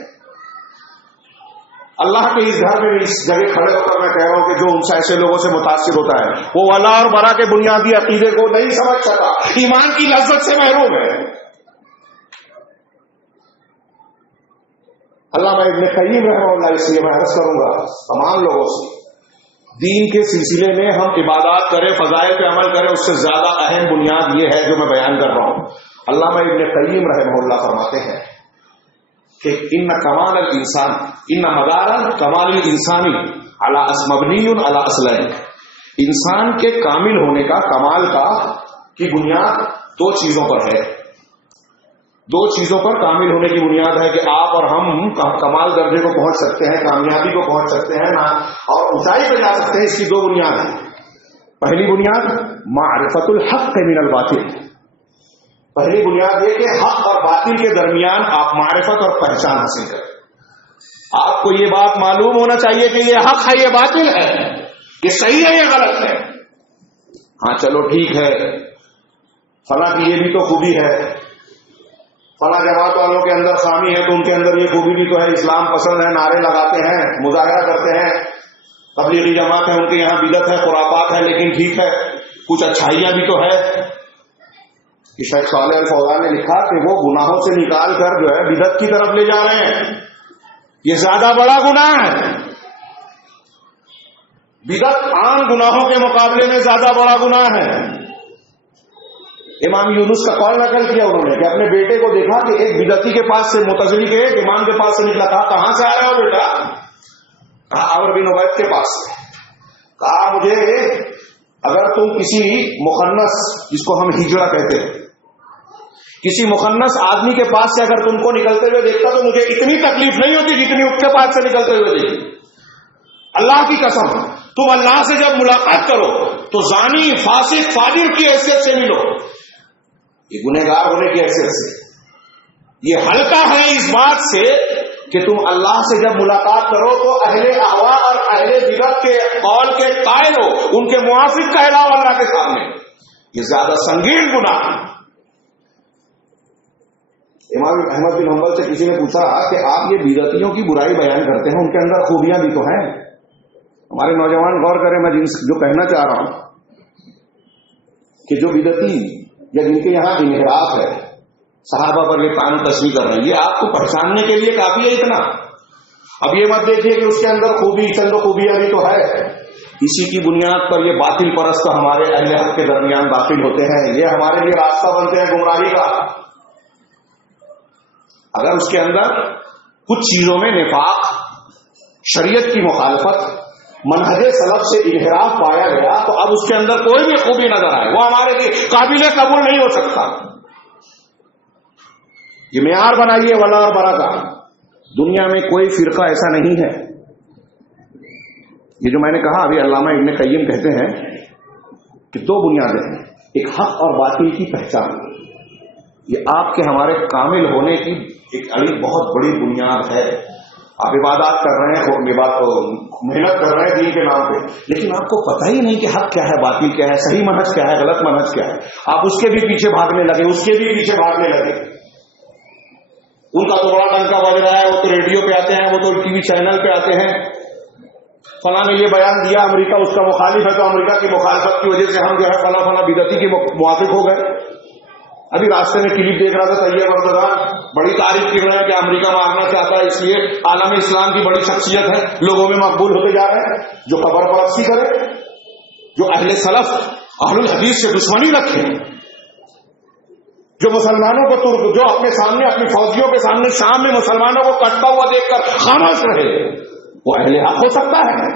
اللہ کے اس گھر میں اس جگہ کھڑے ہو کر میں کہہ رہا ہوں کہ جو ان سے ایسے لوگوں سے متاثر ہوتا ہے وہ ولا اور برا کے بنیادی عقیدے کو نہیں سمجھ سکا، ایمان کی لذت سے محروم ہے. علامہ ابن قیم رحمہ اللہ، اس لیے میں عرض کروں گا تمام لوگوں سے، دین کے سلسلے میں ہم عبادات کریں، فضائل پہ عمل کریں، اس سے زیادہ اہم بنیاد یہ ہے جو میں بیان کر رہا ہوں. علامہ ابن قیم رحمہ اللہ فرماتے ہیں کہ ان کمال الانسان، ان مدار کمال الانسانی مبنی علی اصلین. انسان کے کامل ہونے کا، کمال کا کی بنیاد دو چیزوں پر ہے. دو چیزوں پر کامل ہونے کی بنیاد ہے کہ آپ اور ہم کمال درجے کو پہنچ سکتے ہیں، کامیابی کو پہنچ سکتے ہیں اور اونچائی پہ جا سکتے ہیں. اس کی دو بنیاد ہیں. پہلی بنیاد معرفت الحق من الباطل. پہلی بنیاد یہ کہ حق اور باطل کے درمیان آپ معرفت اور پہچان حاصل کریں. آپ کو یہ بات معلوم ہونا چاہیے کہ یہ حق ہے، یہ باطل ہے، یہ صحیح ہے، یہ غلط ہے. ہاں چلو ٹھیک ہے، فلاں کی یہ بھی تو خوبی ہے، فلاں جماعت والوں کے اندر خامی ہے تو ان کے اندر یہ خوبی بھی تو ہے، اسلام پسند ہے، نعرے لگاتے ہیں، مظاہرہ کرتے ہیں. تبلیغی جماعت ہے، ان کے یہاں بدعت ہے، خرافات ہے، لیکن ٹھیک ہے کچھ اچھائیاں بھی تو ہے. کہ شیخ صالح الفوزان نے لکھا کہ وہ گناہوں سے نکال کر جو ہے بدعت کی طرف لے جا رہے ہیں. یہ زیادہ بڑا گناہ ہے. بدعت عام گناہوں کے مقابلے میں زیادہ بڑا گناہ ہے. امام یونس کا قول نقل کیا انہوں نے کہ اپنے بیٹے کو دیکھا کہ ایک بدعتی کے پاس سے، معتزلی کے ایک امام کے پاس سے نکلا. کہا کہاں سے آ رہا ہو بیٹا؟ کہا عمرو بن عبید کے پاس سے. کہا مجھے اگر تم کسی مخنث، جس کو ہم ہجڑا کہتے ہیں، کسی مخنث آدمی کے پاس سے اگر تم کو نکلتے ہوئے دیکھتا تو مجھے اتنی تکلیف نہیں ہوتی جتنی اس کے پاس سے نکلتے ہوئے دیکھی. اللہ کی قسم، تم اللہ سے جب ملاقات کرو تو زانی، فاسق، فاجر کی حیثیت سے ملو، یہ گنہگار ہونے کی حیثیت سے. یہ ہلکا ہے اس بات سے کہ تم اللہ سے جب ملاقات کرو تو اہل احوا اور اہل بدعت کے قول کے قائل ہو، ان کے موافق کہلاؤ اللہ کے سامنے. یہ زیادہ سنگین گناہ ہے. امام احمد بن حنبل سے کسی نے پوچھا کہ آپ یہ بدعتیوں کی برائی بیان کرتے ہیں، ان کے اندر خوبیاں بھی تو ہیں. ہمارے نوجوان غور کریں، میں جو کہنا چاہ رہا ہوں کہ جو بدعتی یا جن کے یہاں انحراف ہے، صحابہ پر یہ طعن تشنیع کر رہے ہیں، یہ آپ کو پہچاننے کے لیے کافی ہے اتنا. اب یہ مت دیکھیے کہ اس کے اندر خوبی، چند خوبیاں بھی تو ہے. اسی کی بنیاد پر یہ باطل پرست ہمارے اہل حق کے درمیان داخل ہوتے ہیں، یہ ہمارے لیے راستہ بنتے ہیں گمراہی کا. اگر اس کے اندر کچھ چیزوں میں نفاق، شریعت کی مخالفت، منہج سلف سے انحراف پایا گیا تو اب اس کے اندر کوئی بھی خوبی نظر آئے وہ ہمارے لیے قابل قبول نہیں ہو سکتا. یہ معیار بنائیے ولا اور برا کا. دنیا میں کوئی فرقہ ایسا نہیں ہے. یہ جو میں نے کہا ابھی علامہ ابن قیم کہتے ہیں کہ دو بنیادیں ہیں، ایک حق اور باطل کی پہچان. یہ آپ کے ہمارے کامل ہونے کی ایک بہت بڑی بنیاد ہے. آپ عبادات کر رہے ہیں، محنت کر رہے ہیں دین کے نام پہ، لیکن آپ کو پتہ ہی نہیں کہ حق کیا ہے، باطل کیا ہے، صحیح منہج کیا ہے، غلط منہج کیا ہے. آپ اس کے بھی پیچھے بھاگنے لگے، اس کے بھی پیچھے بھاگنے لگے. ان کا تو بڑا ڈنکا بج رہا ہے، وہ تو ریڈیو پہ آتے ہیں، وہ تو ٹی وی چینل پہ آتے ہیں، فلاں نے یہ بیان دیا، امریکہ اس کا مخالف ہے، تو امریکہ کی مخالفت کی وجہ سے ہم جو ہے فلاں فلاں بدعتی کی موافق ہو گئے. ابھی راستے میں کلپ دیکھ رہا تھا، طیب اردگان بڑی تعریف کر رہے ہیں کہ امریکہ مارنا چاہتا ہے، اس لیے عالم اسلام کی بڑی شخصیت ہے، لوگوں میں مقبول ہوتے جا رہے ہیں. جو قبر پرستی کرے، جو اہل سلف اہل الحدیث سے دشمنی رکھے، جو مسلمانوں کو جو اپنے سامنے اپنی فوجیوں کے سامنے شام میں مسلمانوں کو کٹتا ہوا دیکھ کر خاموش رہے، وہ اہل حق ہو سکتا ہے؟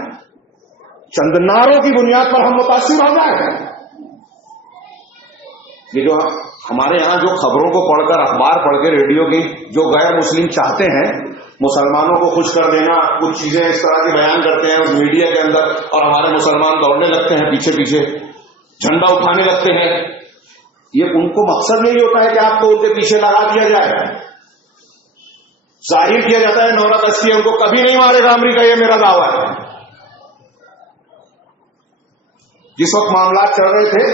چند نعروں کی بنیاد پر ہم متاثر ہو جائیں؟ یہ جو ہمارے یہاں جو خبروں کو پڑھ کر، اخبار پڑھ کے، ریڈیو کی جو غیر مسلم چاہتے ہیں مسلمانوں کو خوش کر دینا، کچھ چیزیں اس طرح کی بیان کرتے ہیں اس میڈیا کے اندر، اور ہمارے مسلمان دوڑنے لگتے ہیں پیچھے پیچھے، جھنڈا اٹھانے لگتے ہیں. یہ ان کو مقصد نہیں ہوتا ہے کہ آپ کو ان کے پیچھے لگا دیا جائے، ظاہر کیا جاتا ہے نورت اسکی ان کو کبھی نہیں مارے گا امریکہ، یہ میرا دعویٰ ہے. جس وقت معاملات چل رہے تھے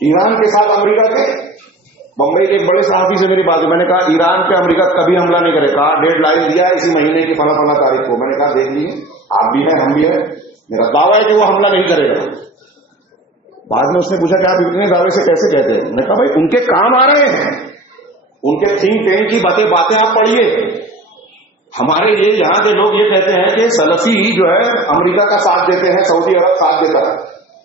ایران کے ساتھ امریکہ کے، بمبئی کے ایک بڑے صحافی سے میری بات ہوئی، میں نے کہا ایران پہ امریکہ کبھی حملہ نہیں کرے. کہا ڈیڈ لائن دیا ہے اسی مہینے کی فلاں فلاں تاریخ کو. میں نے کہا دیکھ لیجیے، آپ بھی ہیں ہم بھی ہیں، میرا دعویٰ ہے کہ وہ حملہ نہیں کرے گا. بعد میں اس نے پوچھا کہ آپ اتنے دعوے سے کیسے کہتے ہیں؟ میں نے کہا بھائی ان کے کام آ رہے ہیں، ان کے تھنک ٹینک کی باتیں آپ پڑھیے. ہمارے یہاں کے لوگ یہ کہتے ہیں کہ سلفی جو ہے امریکہ کا ساتھ دیتے ہیں، سعودی عرب ساتھ دیتا ہے،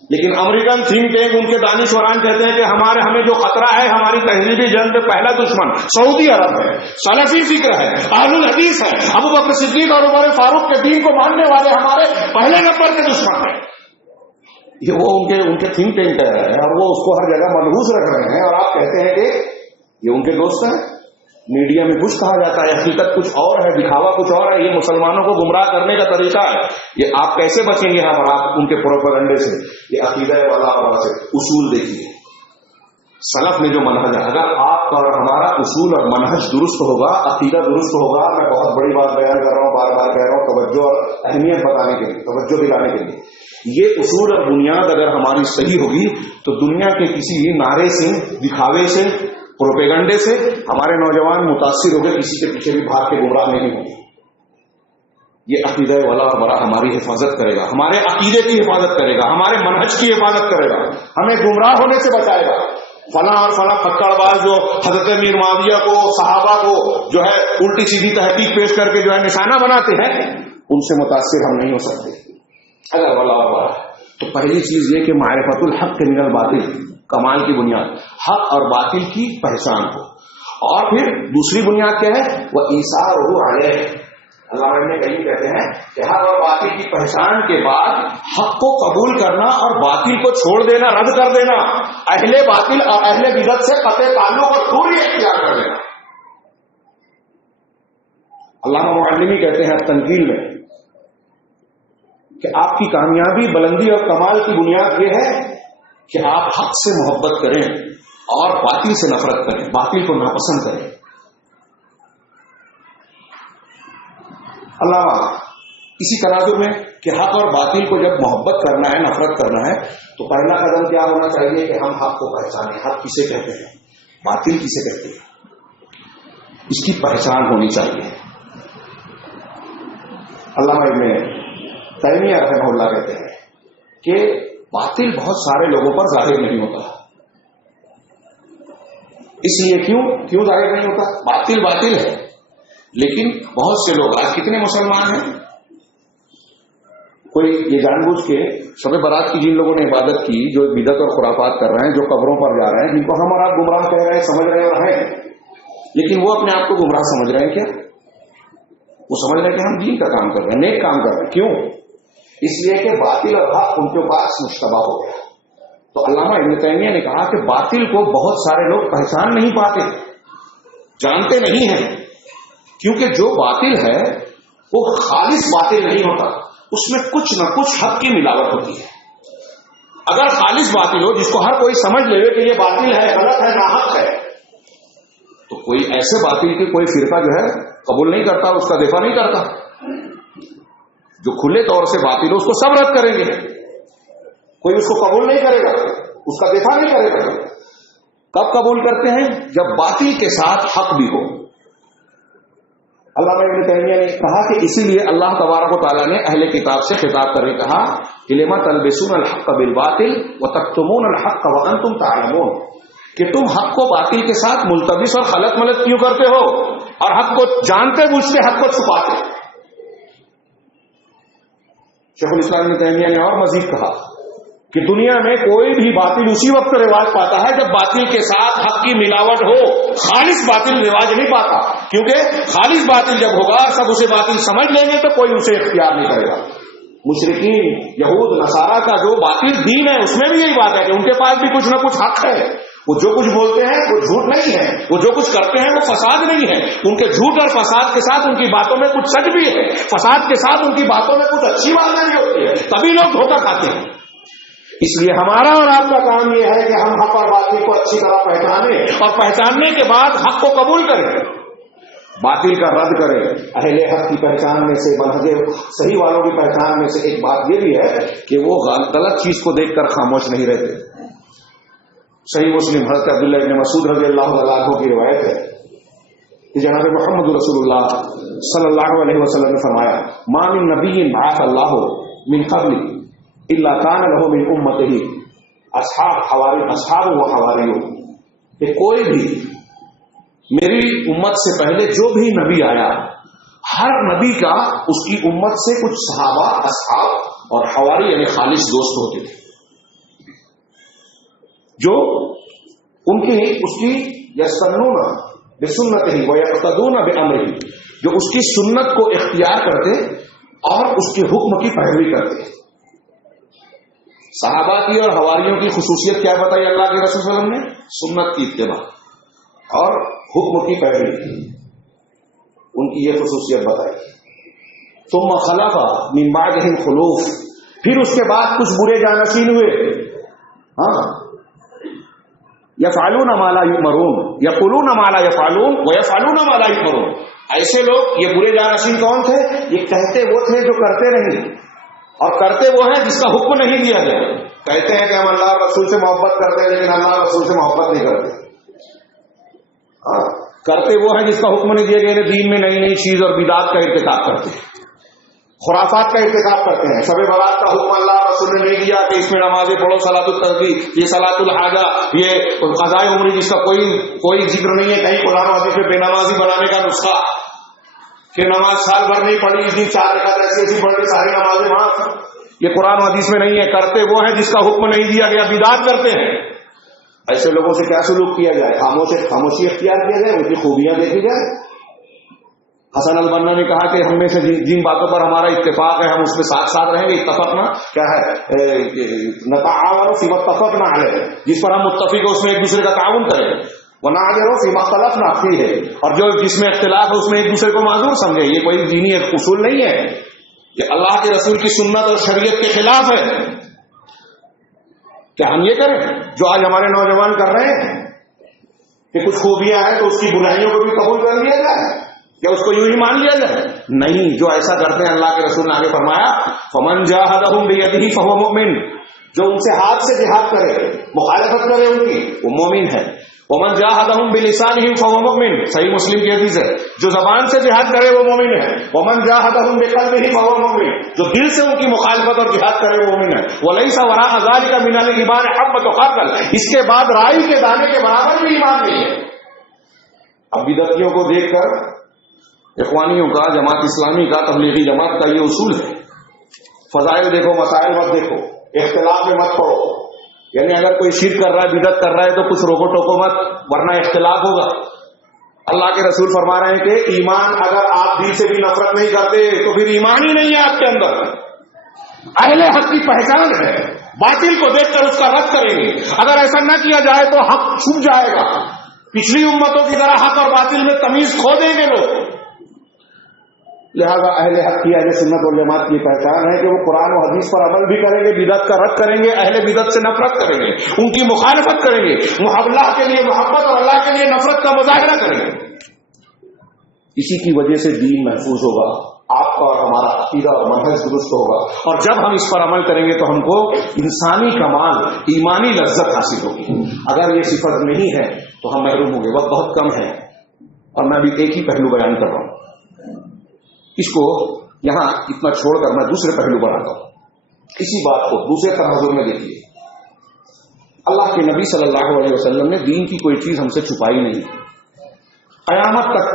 لیکن امریکن تھنک ٹینک ان کے دانشوران کہتے ہیں کہ ہمیں جو خطرہ ہے، ہماری تہذیبی جنگ میں پہلا دشمن سعودی عرب ہے، سلفی فکر ہے، اہل الحدیث ہے، ابو بکر صدیق اور عمر فاروق کے دین کو ماننے والے ہمارے پہلے نمبر کے دشمن ہیں. یہ وہ ان کے تھنک ٹینک ہے، اور وہ اس کو ہر جگہ منحوس رکھ رہے ہیں، اور آپ کہتے ہیں کہ یہ ان کے دوست ہیں. میڈیا میں کچھ کہا جاتا ہے، حقیقت کچھ اور ہے، دکھاوا کچھ اور ہے. یہ مسلمانوں کو گمراہ کرنے کا طریقہ ہے. یہ آپ کیسے بچیں گے ہم آپ ان کے پروپیگنڈے سے؟ یہ عقیدہ والا سے اصول دیکھیے، سلف نے جو منہج ہے، اگر آپ کا اور ہمارا اصول اور منہج درست ہوگا، عقیدہ درست ہوگا. میں بہت بڑی بات بیان کر رہا ہوں، بار بار کہہ رہا ہوں، توجہ اور اہمیت بتانے کے لیے، توجہ دلانے کے لیے. یہ اصول اور بنیاد اگر ہماری صحیح ہوگی تو دنیا کے کسی نعرے سے، دکھاوے سے، پروپیگنڈے سے ہمارے نوجوان متاثر ہو گئے، کسی کے پیچھے بھی بھاگ کے گمراہ نہیں ہوں گے. یہ عقیدہ والا اور بڑا ہماری حفاظت کرے گا، ہمارے عقیدے کی حفاظت کرے گا، ہمارے منہج کی حفاظت کرے گا، ہمیں گمراہ ہونے سے بچائے گا. فلاں اور فلاں پھکڑ باز جو حضرت میر معاویہ کو، صحابہ کو جو ہے الٹی سیدھی تحقیق پیش کر کے جو ہے نشانہ بناتے ہیں، ان سے متاثر ہم نہیں ہو سکتے. اگر والا اور بڑا تو پہلی چیز یہ کہ معرفت الحق من الباطل، کمال کی بنیاد حق اور باطل کی پہچان ہو. اور پھر دوسری بنیاد کیا ہے؟ وہ ایثارہ علیہ. اللہ نے کہیں کہتے ہیں کہ حق اور باطل کی پہچان کے بعد حق کو قبول کرنا اور باطل کو چھوڑ دینا، رد کر دینا، اہل باطل اور اہل بدعت سے قطع تعلق اور دوری اختیار کر دینا. علامہ معلمی کہتے ہیں تنقیل میں کہ آپ کی کامیابی، بلندی اور کمال کی بنیاد یہ ہے کہ آپ حق سے محبت کریں اور باطل سے نفرت کریں، باطل کو ناپسند کریں. علامہ اسی تناظر میں کہ حق اور باطل کو جب محبت کرنا ہے، نفرت کرنا ہے، تو پہلا قدم کیا ہونا چاہیے کہ ہم حق کو پہچانیں. حق کسے کہتے ہیں، باطل کسے کہتے ہیں، اس کی پہچان ہونی چاہیے. علامہ ابن تیمیہ رحمہ اللہ کہتے ہیں کہ باطل بہت سارے لوگوں پر ظاہر نہیں ہوتا. اس لیے کیوں ظاہر نہیں ہوتا؟ باطل ہے، لیکن بہت سے لوگ، آج کتنے مسلمان ہیں، کوئی یہ جان بوجھ کے شب برات کی جن لوگوں نے عبادت کی، جو بدعت اور خرافات کر رہے ہیں، جو قبروں پر جا رہے ہیں، جن کو ہم اور آپ گمراہ کہہ رہے ہیں، سمجھ رہے ہیں اور ہیں، لیکن وہ اپنے آپ کو گمراہ سمجھ رہے ہیں. کیا وہ سمجھ رہے ہیں کہ ہم دین کا کام کر رہے ہیں، نیک کام کر رہے ہیں؟ کیوں؟ اس لیے کہ باطل اور حق ان کے پاس مشتبہ ہو گیا. تو علامہ ابن تیمیہ نے کہا کہ باطل کو بہت سارے لوگ پہچان نہیں پاتے، جانتے نہیں ہیں، کیونکہ جو باطل ہے وہ خالص باطل نہیں ہوتا، اس میں کچھ نہ کچھ حق کی ملاوٹ ہوتی ہے. اگر خالص باطل ہو جس کو ہر کوئی سمجھ لے کہ یہ باطل ہے، غلط ہے، ناحق ہے، تو کوئی ایسے باطل کے کوئی فرقہ جو ہے قبول نہیں کرتا، اس کا دفاع نہیں کرتا. جو کھلے طور سے باطل ہو اس کو سب رد کریں گے، کوئی اس کو قبول نہیں کرے گا، اس کا دفاع نہیں کرے گا. کب قبول کرتے ہیں؟ جب باطل کے ساتھ حق بھی ہو. علامہ ابن تیمیہ نے کہا کہ اسی لیے اللہ تبارک و تعالیٰ نے اہل کتاب سے خطاب کر کے کہا کہ لما تلبسون الحق بالباطل وتکتمون الحق وانتم تعلمون، کہ تم حق کو باطل کے ساتھ ملتبس اور خلط ملط کیوں کرتے ہو اور حق کو جانتے بوجھتے حق کو چھپاتے۔ شیخ الاسلام ابن تیمیہ نے اور مزید کہا کہ دنیا میں کوئی بھی باطل اسی وقت رواج پاتا ہے جب باطل کے ساتھ حق کی ملاوٹ ہو، خالص باطل رواج نہیں پاتا، کیونکہ خالص باطل جب ہوگا سب اسے باطل سمجھ لیں گے تو کوئی اسے اختیار نہیں کرے گا۔ مشرکین یہود نصارہ کا جو باطل دین ہے اس میں بھی یہی بات ہے کہ ان کے پاس بھی کچھ نہ کچھ حق ہے، وہ جو کچھ بولتے ہیں وہ جھوٹ نہیں ہے، وہ جو کچھ کرتے ہیں وہ فساد نہیں ہے، ان کے جھوٹ اور فساد کے ساتھ ان کی باتوں میں کچھ سچ بھی ہے، فساد کے ساتھ ان کی باتوں میں کچھ اچھی باتیں بھی ہوتی ہے، تبھی لوگ دھوکہ کھاتے ہیں۔ اس لیے ہمارا اور آپ کا کام یہ ہے کہ ہم حق اور باطل کو اچھی طرح پہچانیں اور پہچاننے کے بعد حق کو قبول کریں، باطل کا رد کریں۔ اہل حق کی پہچان میں سے، منہج صحیح والوں کی پہچان میں سے ایک بات یہ بھی ہے کہ وہ غلط چیز کو دیکھ کر خاموش نہیں رہتے۔ صحیح مسلم حضرت عبداللہ ابن مسعود رضی اللہ عنہ کی روایت ہے کہ جناب محمد رسول اللہ صلی اللہ علیہ وسلم نے فرمایا ما من نبی بعث اللہ من قبل الا کان له من امته اصحاب و حواریون، کہ کوئی بھی میری امت سے پہلے جو بھی نبی آیا، ہر نبی کا اس کی امت سے کچھ صحابہ، اصحاب اور حواری یعنی خالص دوست ہوتے تھے، جو ان کی اس کی یستنون بسنتہ ویقتدون بامرہ، جو اس کی سنت کو اختیار کرتے اور اس کے حکم کی پیروی کرتے۔ صحابہ کی اور حواریوں کی خصوصیت کیا بتائی اللہ کے رسول صلی اللہ علیہ وسلم نے؟ سنت کی اتباع اور حکم کی پیروی، ان کی یہ خصوصیت بتائی۔ ثم خلف من بعدهم خلوف، پھر اس کے بعد کچھ برے جانشین ہوئے، یفعلون ما لا یؤمرون، یقولون ما لا یفعلون ویفعلون ما لا یؤمرون۔ ایسے لوگ، یہ برے جانشین کون تھے؟ یہ کہتے وہ تھے جو کرتے نہیں، اور کرتے وہ ہیں جس کا حکم نہیں دیا گیا۔ کہتے ہیں کہ ہم اللہ رسول سے محبت کرتے ہیں لیکن اللہ رسول سے محبت نہیں کرتے۔ کرتے وہ ہیں جس کا حکم نہیں دیا گیا، دین میں نئی نئی چیز اور بدعات کا ارتکاب کرتے ہیں، خرافات کا ارتکاب کرتے ہیں۔ شب برات کا حکم اللہ رسول نے نہیں دیا کہ اس میں نمازیں پڑھو، صلاۃ التسبیح، یہ صلاۃ الحاجہ، یہ قضاء عمری جس کا کوئی ذکر نہیں ہے کہیں قرآن و حدیث میں بے نمازی بنانے کا نسخہ، کہ نماز سال بھر نہیں پڑھی، اس دن 4 رکعت ایسی پڑھ کے ساری نمازیں معاف، یہ قرآن و حدیث میں نہیں ہے۔ کرتے وہ ہیں جس کا حکم نہیں دیا گیا، بدعات کرتے ہیں۔ ایسے لوگوں سے کیا سلوک کیا جائے؟ خاموشی اختیار کیا جائے، ان کی خوبیاں دیکھی جائے۔ حسن البنا نے کہا کہ ہم میں سے جن باتوں پر ہمارا اتفاق ہے ہم اس میں ساتھ ساتھ رہیں گے۔ اتفقنا کیا ہے؟ نتعاون فیما اتفقنا علیہ، جس پر ہم متفق ہو اس میں ایک دوسرے کا تعاون کریں گے۔ ونعذر فیما اختلفنا فیہ، اور جو جس میں اختلاف ہے اس میں ایک دوسرے کو معذور سمجھے۔ یہ کوئی دینی اصول نہیں ہے، یہ اللہ کے رسول کی سنت اور شریعت کے خلاف ہے۔ کیا ہم یہ کریں جو آج ہمارے نوجوان کر رہے ہیں کہ کچھ خوبیاں ہیں تو اس کی برائیوں کو بھی قبول کر لیا جائے، کیا اس کو یوں ہی مان لیا جائے؟ نہیں، جو ایسا کرتے ہیں اللہ کے رسول نے آگے فرمایا فمن جاہدہم بیدہ فہو مؤمن، جو ان سے ہاتھ سے جہاد کرے، مخالفت کرے ان کی، وہ مومن ہے۔ ومن جاہدہم بلسانہ فہو مؤمن، صحیح مسلم کی حدیث ہے، جو زبان سے جہاد کرے وہ مومن ہے۔ ومن جاہدہم بقلبہ فہو مؤمن، جو دل سے ان کی مخالفت اور جہاد کرے وہ مومن ہے۔ ولیس وراء ذلک من الایمان حبۃ خردل، اس کے بعد رائی کے دانے کے برابر بھی ایمان نہیں ہے۔ اب بدعتیوں کو دیکھ کر اخوانیوں کا، جماعت اسلامی کا، تبلیغی جماعت کا یہ اصول ہے، فضائل دیکھو، مسائل مت دیکھو، اختلاف میں مت پڑو، یعنی اگر کوئی شرک کر رہا ہے، بدعت کر رہا ہے تو کچھ روکو ٹوکو مت، ورنہ اختلاف ہوگا۔ اللہ کے رسول فرما رہے ہیں کہ ایمان، اگر آپ دل سے بھی نفرت نہیں کرتے تو پھر ایمان ہی نہیں ہے آپ کے اندر۔ اہل حق کی پہچان ہے، باطل کو دیکھ کر اس کا رد کریں گے۔ اگر ایسا نہ کیا جائے تو حق چھپ جائے گا، پچھلی امتوں کی طرح حق اور باطل میں تمیز کھو دیں گے لوگ۔ لہذا اہل حق کی، اہل سنت والجماعت کی پہچان ہے کہ وہ قرآن و حدیث پر عمل بھی کریں گے، بدعت کا رد کریں گے، اہل بدعت سے نفرت کریں گے، ان کی مخالفت کریں گے، اللہ کے لیے محبت اور اللہ کے لیے نفرت کا مظاہرہ کریں گے۔ اسی کی وجہ سے دین محفوظ ہوگا، آپ کا اور ہمارا عقیدہ اور منہج درست ہوگا، اور جب ہم اس پر عمل کریں گے تو ہم کو انسانی کمال، ایمانی لذت حاصل ہوگی۔ اگر یہ صفت نہیں ہے تو ہم محروم ہوں گے۔ وقت بہت کم ہے اور میں ابھی ایک ہی پہلو بیان کر رہا ہوں۔ اس کو یہاں اتنا چھوڑ کر میں دوسرے پہلو پر آتا ہوں. اسی بات کو دوسرے تناظر میں دیکھیے. اللہ کے نبی صلی اللہ علیہ وسلم نے دین کی کوئی چیز ہم سے چھپائی نہیں. قیامت تک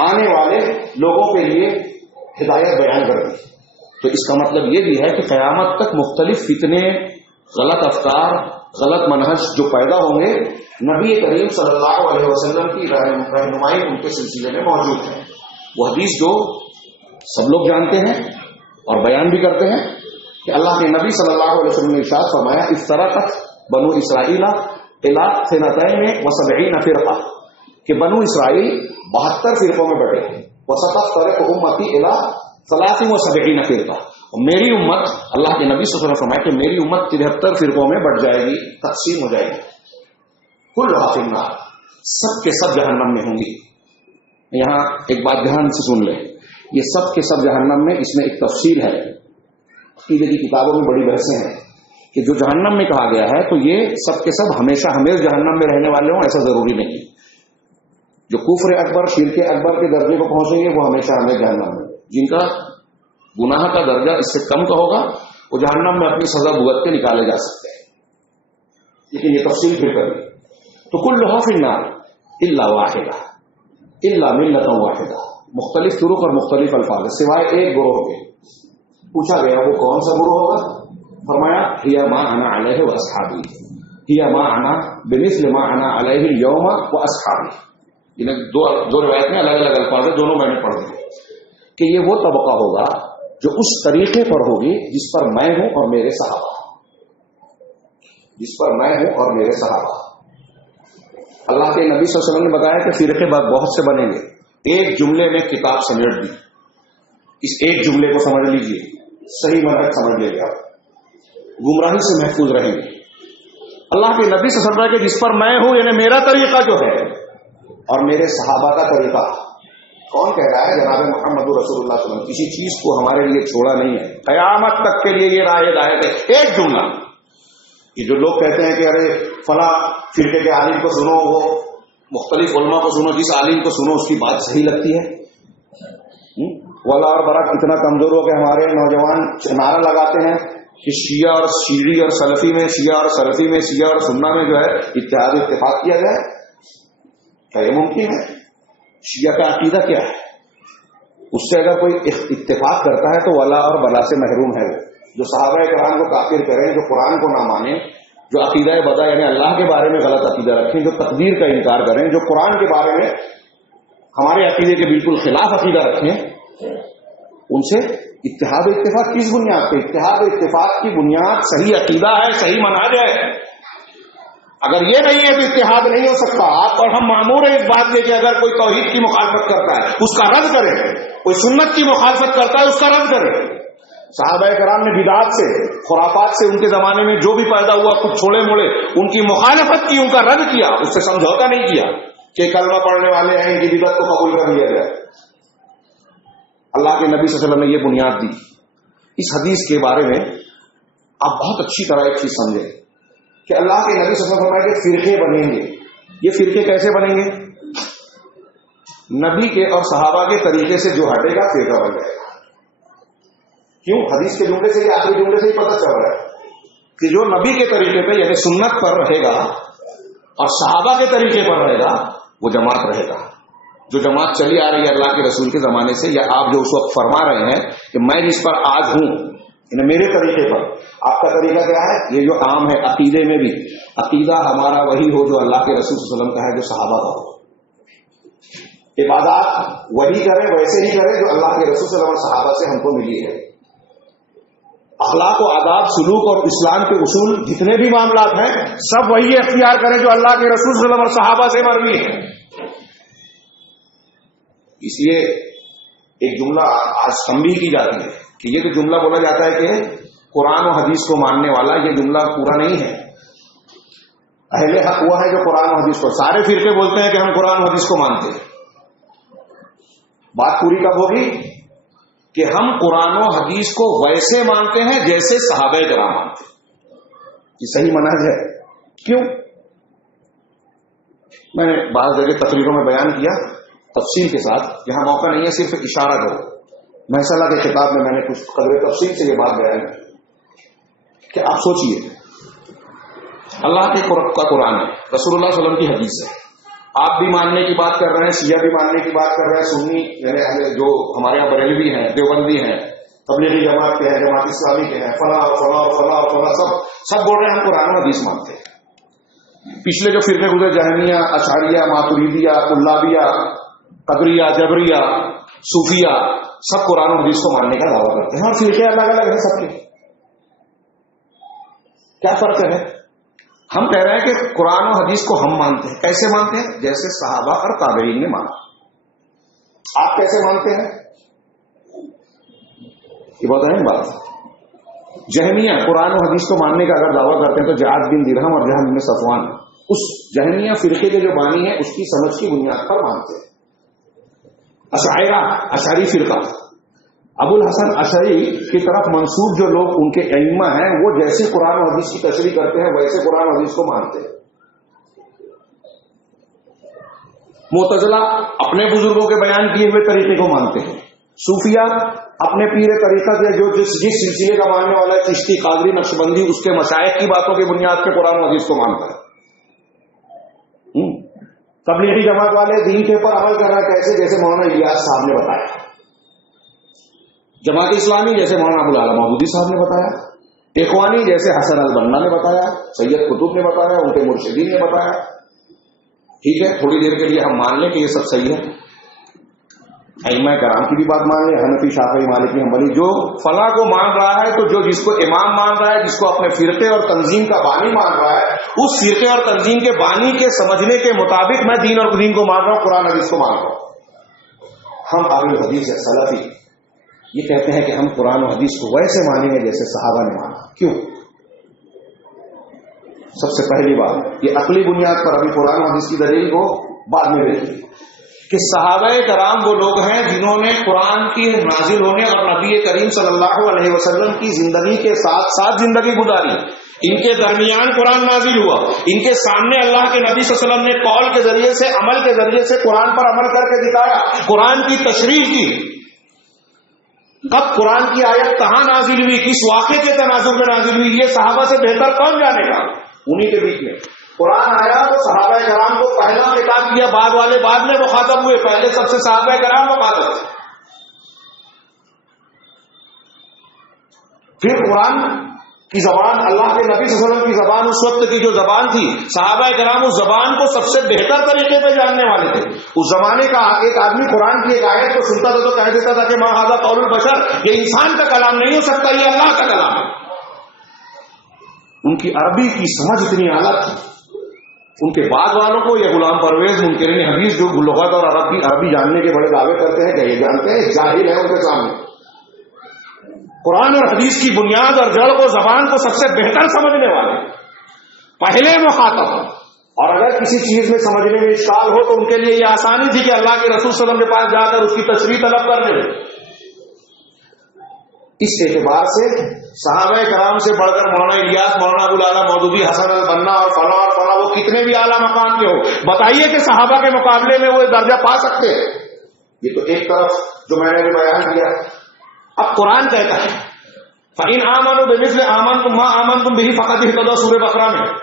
آنے والے لوگوں کے لیے ہدایت بیان کر دی. تو اس کا مطلب یہ بھی ہے کہ قیامت تک مختلف فتنے، غلط افکار، غلط منہج جو پیدا ہوں گے، نبی کریم صلی اللہ علیہ وسلم کی رہنمائی ان کے سلسلے میں موجود ہے. وہ حدیث جو سب لوگ جانتے ہیں اور بیان بھی کرتے ہیں کہ اللہ کے نبی صلی اللہ علیہ وسلم نے ارشاد فرمایا افترقت بنو اسرائیل الی 72 فرقہ، کہ بنو اسرائیل 72 فرقوں میں بٹے. وستفترق امتی الی 73 فرقہ، اور میری امت، اللہ کے نبی صلی اللہ علیہ وسلم نے فرمایا کہ میری امت 73 فرقوں میں بٹ جائے گی، تقسیم ہو جائے گی. کلھا فی النار، سب کے سب جہنم میں ہوں گی. یہاں ایک بات دھیان سے سن لیں، یہ سب کے سب جہنم میں، اس میں ایک تفصیل ہے. عقیدے کی کتابوں میں بڑی بحثیں ہیں کہ جو جہنم میں کہا گیا ہے تو یہ سب کے سب ہمیشہ ہمیش جہنم میں رہنے والے ہوں، ایسا ضروری نہیں. جو کفر اکبر، شرک اکبر کے درجے کو پہنچیں گے وہ ہمیشہ ہمیش جہنم میں. جن کا گناہ کا درجہ اس سے کم کا ہوگا وہ جہنم میں اپنی سزا بھگت کے نکالے جا سکتے ہیں. لیکن یہ تفصیل پھر کریں تو کلھا فی النار الا واحدہ، الا ملۃ واحدہ، مختلف طرق اور مختلف الفاظ سوائے ایک گروہ کے. پوچھا گیا وہ کون سا گروہ ہوگا؟ فرمایا ہی ما انا علیہ واصحابی، ہی ما انا بمثل ما انا علیہ اليوم واصحابی. انہیں دو روایت میں الگ الگ الفاظ ہیں، دونوں میں نے پڑھ دیے کہ یہ وہ طبقہ ہوگا جو اس طریقے پر ہوگی جس پر میں ہوں اور میرے صحابہ، جس پر میں ہوں اور میرے صحابہ. اللہ کے نبی صلی اللہ علیہ وسلم نے بتایا کہ فرقے بہت سے بنیں گے. ایک جملے میں کتاب سمیٹ دی. اس ایک جملے کو سمجھ لیجئے، صحیح منہج سمجھ لیجیے، آپ گمراہی سے محفوظ رہیں گے. اللہ کے نبی صلی اللہ علیہ وسلم کہ جس پر میں ہوں، یعنی میرا طریقہ جو ہے اور میرے صحابہ کا طریقہ. کون کہہ رہا ہے؟ جناب محمد رسول اللہ صلی اللہ علیہ وسلم. کسی چیز کو ہمارے لیے چھوڑا نہیں ہے، قیامت تک کے لیے یہ راہ ہدایت ہے. ایک جملہ. یہ جو لوگ کہتے ہیں کہ ارے فلاں فرقے کے عالم کو سنو، وہ مختلف علماء کو سنو، جس عالم کو سنو اس کی بات صحیح لگتی ہے. والا اور برا اتنا کمزور ہو کہ ہمارے نوجوان نعرہ لگاتے ہیں کہ شیعہ اور شیعی اور سلفی میں، شیعہ اور سلفی میں، شیعہ اور سنہ میں جو ہے اتحاد اتفاق کیا جائے. کیا یہ ممکن ہے؟ شیعہ کا عقیدہ کیا ہے؟ اس سے اگر کوئی اتفاق کرتا ہے تو ولا اور بلا سے محروم ہے. وہ جو صحابہ کرام کو کافر کریں، جو قرآن کو نہ مانیں، جو عقیدہ بدا یعنی اللہ کے بارے میں غلط عقیدہ رکھیں، جو تقدیر کا انکار کریں، جو قرآن کے بارے میں ہمارے عقیدے کے بالکل خلاف عقیدہ رکھیں، ان سے اتحاد و اتفاق کس بنیاد پہ؟ اتحاد و اتفاق کی بنیاد صحیح عقیدہ ہے، صحیح منہج ہے. اگر یہ نہیں ہے تو اتحاد نہیں ہو سکتا. آپ اور ہم مامور ہیں اس بات کے کہ اگر کوئی توحید کی مخالفت کرتا ہے اس کا رد کرے، کوئی سنت کی مخالفت کرتا ہے اس کا رد کرے. صحابہ کرام نے بدعات سے، خرافات سے ان کے زمانے میں جو بھی پیدا ہوا کچھ چھوڑے موڑے، ان کی مخالفت کی، ان کا رد کیا، اس سے سمجھوتا نہیں کیا کہ کلمہ پڑھنے والے ہیں ان کی بدعت کو قبول کر لیا جائے. اللہ کے نبی صلی اللہ علیہ وسلم نے یہ بنیاد دی. اس حدیث کے بارے میں آپ بہت اچھی طرح ایک چیز سمجھیں کہ اللہ کے نبی صلی اللہ علیہ وسلم کے فرقے بنیں گے. یہ فرقے کیسے بنیں گے؟ نبی کے اور صحابہ کے طریقے سے جو ہٹے گا فرقہ بن جائے گا. کیوں؟ حدیث کے جملے سے، آخری جملے سے ہی پتہ چل رہا ہے کہ جو نبی کے طریقے پہ یعنی سنت پر رہے گا اور صحابہ کے طریقے پر رہے گا وہ جماعت رہے گا. جو جماعت چلی آ رہی ہے اللہ کے رسول کے زمانے سے، یا آپ جو اس وقت فرما رہے ہیں کہ میں جس پر آج ہوں یعنی میرے طریقے پر، آپ کا طریقہ کیا ہے؟ یہ جو عام ہے عقیدے میں بھی، عقیدہ ہمارا وہی ہو جو اللہ کے رسول صلی اللہ علیہ وسلم کا ہے، جو صحابہ کا ہو. عبادات وہی کریں، ویسے ہی کریں جو اللہ کے رسول صلی اللہ علیہ وسلم صحابہ سے ہم کو ملی ہے. اخلاق و آداب، سلوک اور اسلام کے اصول جتنے بھی معاملات ہیں سب وہی اختیار کریں جو اللہ کے رسول صلی اللہ علیہ وسلم صحابہ سے مروی ہے. اس لیے ایک جملہ آج تنبیہ کی جاتی ہے کہ یہ جو جملہ بولا جاتا ہے کہ قرآن و حدیث کو ماننے والا، یہ جملہ پورا نہیں ہے. اہل حق وہ ہے جو قرآن و حدیث کو، سارے فرقے بولتے ہیں کہ ہم قرآن و حدیث کو مانتے ہیں. بات پوری کب ہوگی؟ کہ ہم قرآن و حدیث کو ویسے مانتے ہیں جیسے صحابہ کرام مانتے ہیں. یہ صحیح منہج ہے. کیوں؟ میں نے بعض جگہ تقریروں میں بیان کیا تفصیل کے ساتھ، یہاں موقع نہیں ہے، صرف اشارہ کرو. محصلہ کے خطاب میں نے کچھ قدر تفصیل سے یہ بات بیان کی کہ آپ سوچئے اللہ کے کا قرآن ہے، رسول اللہ صلی اللہ علیہ وسلم کی حدیث ہے، آپ بھی ماننے کی بات کر رہے ہیں، شیعہ بھی ماننے کی بات کر رہے ہیں، سنی یعنی جو ہمارے یہاں بریلوی ہیں، دیوبندی ہیں، تبلیغی جماعت کے ہیں، جماعت اسلامی کے ہیں، فلاں فلاں فلاں فلاں سب بول رہے ہیں ہم قرآن و حدیث مانتے ہیں۔ پچھلے جو فرقے گزرے جہمیہ، اشعریہ، ماتریدیہ، قلابیہ، قدریہ، جبریہ، صوفیہ، سب قرآن و حدیث کو ماننے کا دعویٰ کرتے ہیں، اور فرقے الگ الگ ہیں سب کے۔ کیا فرق ہے؟ ہم کہہ رہے ہیں کہ قرآن و حدیث کو ہم مانتے ہیں، کیسے مانتے ہیں؟ جیسے صحابہ اور تابعین نے مانا۔ آپ کیسے مانتے ہیں؟ یہ بہت اہم بات ہے۔ جہمیہ قرآن و حدیث کو ماننے کا اگر دعویٰ کرتے ہیں تو جہاد بن درہم اور جہاد بن صفوان اس جہمیہ فرقے کے جو بانی ہیں اس کی سمجھ کی بنیاد پر مانتے ہیں۔ اشاعرہ، اشعری فرقہ، ابوالحسن اشعری کی طرف منسوب جو لوگ ان کے ائمہ ہیں وہ جیسے قرآن و حدیث کی تشریح کرتے ہیں ویسے قرآن و حدیث کو مانتے ہیں۔ معتزلہ اپنے بزرگوں کے بیان کیے ہوئے طریقے کو مانتے ہیں۔ صوفیہ اپنے پیر طریقہ سے جو جس سلسلے کا ماننے والا ہے، چشتی، قادری، نقشبندی، اس کے مشائخ کی باتوں کی بنیاد پہ قرآن و حدیث کو مانتا ہے۔ تبلیغی جماعت والے دین کے اوپر عمل کرنا کیسے؟ جیسے مولانا الیاس صاحب نے بتایا، جماعت اسلامی جیسے مولانا ابوالوفا محمدی صاحب نے بتایا، اخوانی جیسے حسن البنا نے بتایا، سید قطب نے بتایا، ان کے مرشدین نے بتایا۔ ٹھیک ہے، تھوڑی دیر کے لیے ہم مان لیں کہ یہ سب صحیح ہے، ائمہ کرام کی بھی بات مان لیں، حنفی، شافعی، مالکی، حنبلی، جو فلاں کو مان رہا ہے تو جو جس کو امام مان رہا ہے، جس کو اپنے فرقے اور تنظیم کا بانی مان رہا ہے، اس فرقے اور تنظیم کے بانی کے سمجھنے کے مطابق میں دین اور دین کو مان رہا ہوں، قرآن حدیث کو مان رہا ہوں۔ ہم اہل حدیث ہے، سلفی، یہ کہتے ہیں کہ ہم قرآن و حدیث کو ویسے مانیں گے جیسے صحابہ نے مانا۔ کیوں؟ سب سے پہلی بات یہ عقلی بنیاد پر، ابھی قرآن و حدیث کی دلیل کو بعد میں دیکھیں کہ صحابہ کرام وہ لوگ ہیں جنہوں نے قرآن کی نازل ہونے اور نبی کریم صلی اللہ علیہ وسلم کی زندگی کے ساتھ ساتھ زندگی گزاری، ان کے درمیان قرآن نازل ہوا، ان کے سامنے اللہ کے نبی صلی اللہ علیہ وسلم نے قول کے ذریعے سے، عمل کے ذریعے سے قرآن پر عمل کر کے دکھایا، قرآن کی تشریح کی۔ کب قرآن کی آیت کہاں نازل ہوئی، کس واقعے کے تناظر میں نازل ہوئی، یہ صحابہ سے بہتر کون جانے گا؟ انہی کے بیچ میں قرآن آیا تو صحابہ کرام کو پہلا خطاب کیا، بعد والے بعد میں مخاطب ہوئے، پہلے سب سے صحابہ کرام مخاطب تھے۔ پھر قرآن کی زبان، اللہ کے نبی صلی اللہ علیہ وسلم کی زبان، اس وقت کی جو زبان تھی، صحابہ کرام اس زبان کو سب سے بہتر طریقے پہ جاننے والے تھے۔ اس زمانے کا ایک آدمی قرآن کی ایک آیت کو سنتا تھا تو کہہ دیتا تھا کہ ما ھذا قول البشر، یہ انسان کا کلام نہیں ہو سکتا، یہ اللہ کا کلام ہے۔ ان کی عربی کی سمجھ اتنی اعلیٰ تھی، ان کے بعد والوں کو یہ غلام پرویز منکرین حدیث جو لغت اور عربی جاننے کے بڑے دعوے کرتے ہیں کہ یہ جانتے ہیں، جاہل ہے ان کے سامنے۔ قرآن اور حدیث کی بنیاد اور جڑ کو، زبان کو سب سے بہتر سمجھنے والے پہلے مخاطب، اور اگر کسی چیز میں سمجھنے میں اشکال ہو تو ان کے لیے یہ آسانی تھی کہ اللہ کے رسول صلی اللہ علیہ وسلم کے پاس جا کر اس کی تشریح طلب کر لیں۔ اس اعتبار سے صحابہ کرام سے بڑھ کر مولانا الیاس، مولانا ابوالوفا مودودی، حسن البنا اور فلاں وہ کتنے بھی اعلیٰ مقام کے ہو، بتائیے کہ صحابہ کے مقابلے میں وہ درجہ پا سکتے ہیں؟ یہ تو ایک طرف جو میں نے بیان کیا۔ اب قرآن کہتا ہے فَإِنْ آمَنُوا بِمِثْلِ آمَنْتُمْ مَا آمَنْتُمْ بِهِ فَقَدْ اهْتَدَوْا، سورہ بقرہ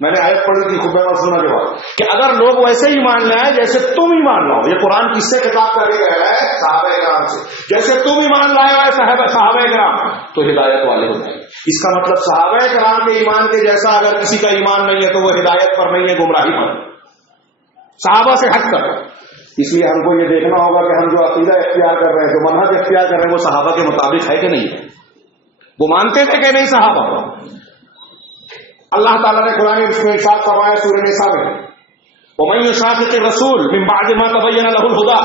میں نے آیت پڑھی تھی خطبہ مسنونہ کے بعد کہ اگر لوگ ویسے ہی مان لائیں جیسے تم ہی مان لاؤ، یہ قرآن کس سے خطاب کر کے کہہ رہا ہے؟ صحابہ کرام سے، جیسے تم ہی مان لائے ہوئے صحابہ کرام تو ہدایت والے ہو جائیں گے۔ اس کا مطلب صحابہ کرام کے ایمان کے جیسا اگر کسی کا ایمان نہیں ہے تو وہ ہدایت پر نہیں ہے، گمراہی پر، صحابہ سے ہٹ کر۔ اس لیے ہم کو یہ دیکھنا ہوگا کہ ہم جو عقیدہ اختیار کر رہے ہیں، جو منہج اختیار کر رہے ہیں، وہ صحابہ کے مطابق ہے کہ نہیں ہے، وہ مانتے تھے کہ نہیں صحابہ کو۔ اللہ تعالیٰ نے قرآن میں ارشاد فرمایا سورہ نساء میں وَمَن يُشَاقِقِ الرَّسُولَ مِن بَعْدِ مَا تَبَيَّنَ لَهُ الْهُدَىٰ،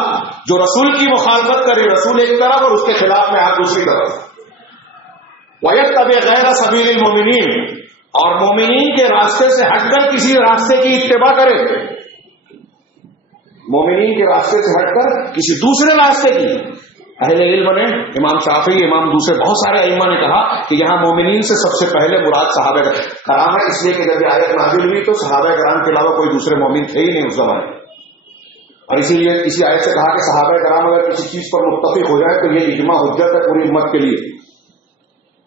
جو رسول کی مخالفت کرے، رسول ایک طرف اور اس کے خلاف میں ہاتھ دوسری طرف، وَيَتَّبِعْ غَيْرَ سَبِيلِ الْمُؤْمِنِينَ، اور مومنین کے راستے سے ہٹ کر کسی راستے کی اتباع کرے، مومنین کے راستے سے ہٹ کر کسی دوسرے راستے کی۔ اہل علم نے، امام شافعی، امام دوسرے بہت سارے ائمہ نے کہا کہ یہاں مومنین سے سب سے پہلے مراد صحابہ کرام ہے، اس لیے کہ جب یہ آیت نازل ہوئی تو صحابہ کرام کے علاوہ کوئی دوسرے مومن تھے ہی نہیں اس زمانے میں، اور اسی لیے اسی آیت سے کہا کہ صحابہ کرام اگر کسی چیز پر متفق ہو جائے تو یہ اجماع حجت ہے پوری امت کے لیے.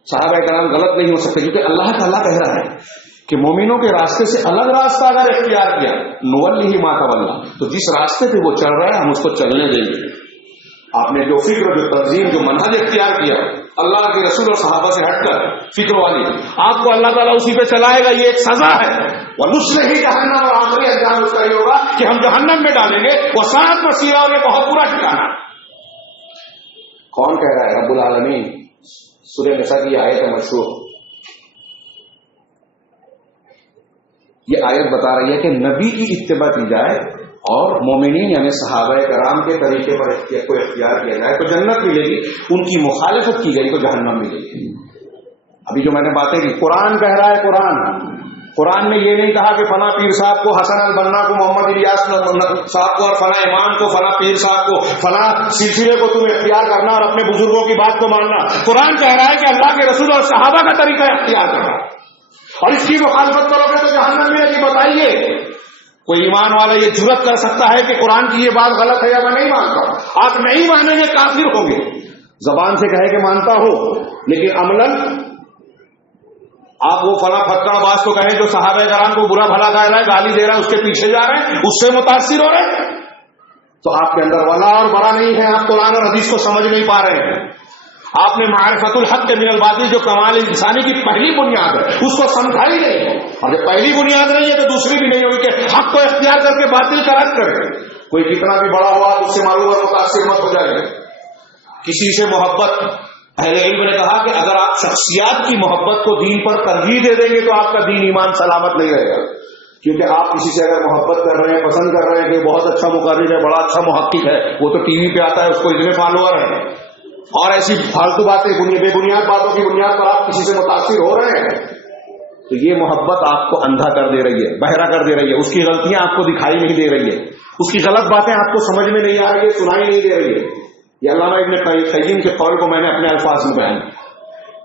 صحابہ کرام غلط نہیں ہو سکتے، کیونکہ اللہ تعالیٰ کہہ رہا ہے کہ مومنوں کے راستے سے الگ راستہ اگر اختیار کیا نولی ما تولا، تو جس راستے پہ وہ چل رہا ہے ہم اس کو چلنے دیں گے. آپ نے جو فکر، جو تنظیم، جو منہج اختیار کیا اللہ کے رسول اور صحابہ سے ہٹ کر فکر والی، آپ کو اللہ تعالیٰ اسی پہ چلائے گا. یہ ایک سزا ہے. وَنُصْلِهِ جَهَنَّمَ، اور آخری انجام اس کا یہ ہوگا کہ ہم جہنم میں ڈالیں گے. وَسَاءَتْ مَصِيرًا، اور یہ بہت برا ٹھکانہ. کون کہہ رہا ہے؟ رب العالمین. سورہ نساء کی آیت مشہور. یہ آیت بتا رہی ہے کہ نبی کی اتباع کی جائے اور مومنین یعنی صحابہ کرام کے طریقے پر کوئی اختیار کیا جائے تو جنت ملے گی، ان کی مخالفت کی گئی تو جہنم ملے گی. ابھی جو میں نے باتیں کی، قرآن کہہ رہا ہے. قرآن نے یہ نہیں کہا کہ فلاں پیر صاحب کو، حسن البنا کو، محمد الیاس صاحب کو، اور فلاں امام کو، فلاں پیر صاحب کو، فلاں سلسلے کو تم اختیار کرنا اور اپنے بزرگوں کی بات کو ماننا. قرآن کہہ رہا ہے کہ اللہ کے رسول اور صحابہ کا طریقہ اختیار کرنا، اور اس کی مخالفت کرو گے تو جہنم ملے گی. بتائیے کوئی ایمان والا یہ جرأت کر سکتا ہے کہ قرآن کی یہ بات غلط ہے یا میں نہیں مانتا؟ آپ نہیں مانیں گے کافر ہوں گے. زبان سے کہے کہ مانتا ہو لیکن عملاً آپ وہ فلاں پھٹکڑ باز کو کہیں جو صحابہ کرام کو برا بھلا کہہ رہا ہے، گالی دے رہا ہے، اس کے پیچھے جا رہے ہیں، اس سے متاثر ہو رہے ہیں، تو آپ کے اندر ولا اور برا نہیں ہے. آپ قرآن اور حدیث کو سمجھ نہیں پا رہے ہیں. آپ نے معرفت الحق من الباطل، جو کمال انسانی کی پہلی بنیاد ہے، اس کو سمجھا ہی نہیں. اور جب پہلی بنیاد نہیں ہے تو دوسری بھی نہیں ہوگی کہ حق کو اختیار کر کے باطل کا رد کرے. کوئی کتنا بھی بڑا ہوا اس سے معلوم اور متاثر مت ہو جائے. کسی سے محبت، اہل علم نے کہا کہ اگر آپ شخصیات کی محبت کو دین پر ترجیح دے دیں گے تو آپ کا دین ایمان سلامت نہیں رہے گا. کیونکہ آپ کسی سے اگر محبت کر رہے ہیں، پسند کر رہے ہیں کہ بہت اچھا مقرر ہے، بڑا اچھا محقق ہے، وہ تو ٹی وی پہ آتا ہے، اس کو اتنے فالوور ہیں، اور ایسی فالتو باتیں، بے بنیاد باتوں کی بنیاد پر آپ کسی سے متاثر ہو رہے ہیں، تو یہ محبت آپ کو اندھا کر دے رہی ہے، بہرا کر دے رہی ہے. اس کی غلطیاں آپ کو دکھائی نہیں دے رہی ہے، اس کی غلط باتیں آپ کو سمجھ میں نہیں آ رہی ہے، سنائی نہیں دے رہی ہے. یہ علامہ ابن قیم کے قول کو میں نے اپنے الفاظ میں بیان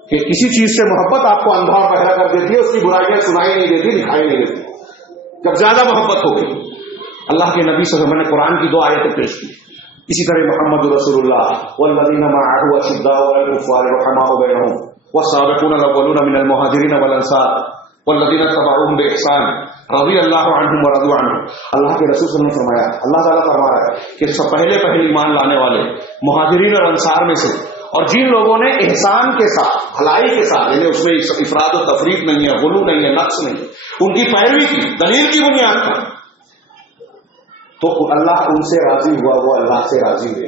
کہ کسی چیز سے محبت آپ کو اندھا اور بہرا کر دیتی ہے، اس کی برائیاں سنائی نہیں دیتی، دکھائی نہیں دیتی. جب زیادہ محبت ہو گئی، اللہ کے نبی صلی اللہ علیہ وسلم نے قرآن کی 2 آیتیں پیش کی. اسی طرح محمد رسول اللہ والذین معه اشداء علی الکفار رحماء بینہم والسابقون الاولون من المہاجرین والانصار والذین اتبعوہم باحسان رضی اللہ عنہم ورضوا عنہ. اللہ کے رسول صلی اللہ علیہ وسلم نے فرمایا، اللہ تعالیٰ فرما رہا ہے کہ سب پہلے ایمان لانے والے مہاجرین اور انصار میں سے، اور جن لوگوں نے احسان کے ساتھ، بھلائی کے ساتھ، یعنی اس میں افراد و تفریط نہیں ہے، غلو نہیں ہے، نقص نہیں ہے، ان کی پیروی کی دلیل کی بنیاد پر، تو اللہ ان سے راضی ہوا، وہ اللہ سے راضی ہوئے.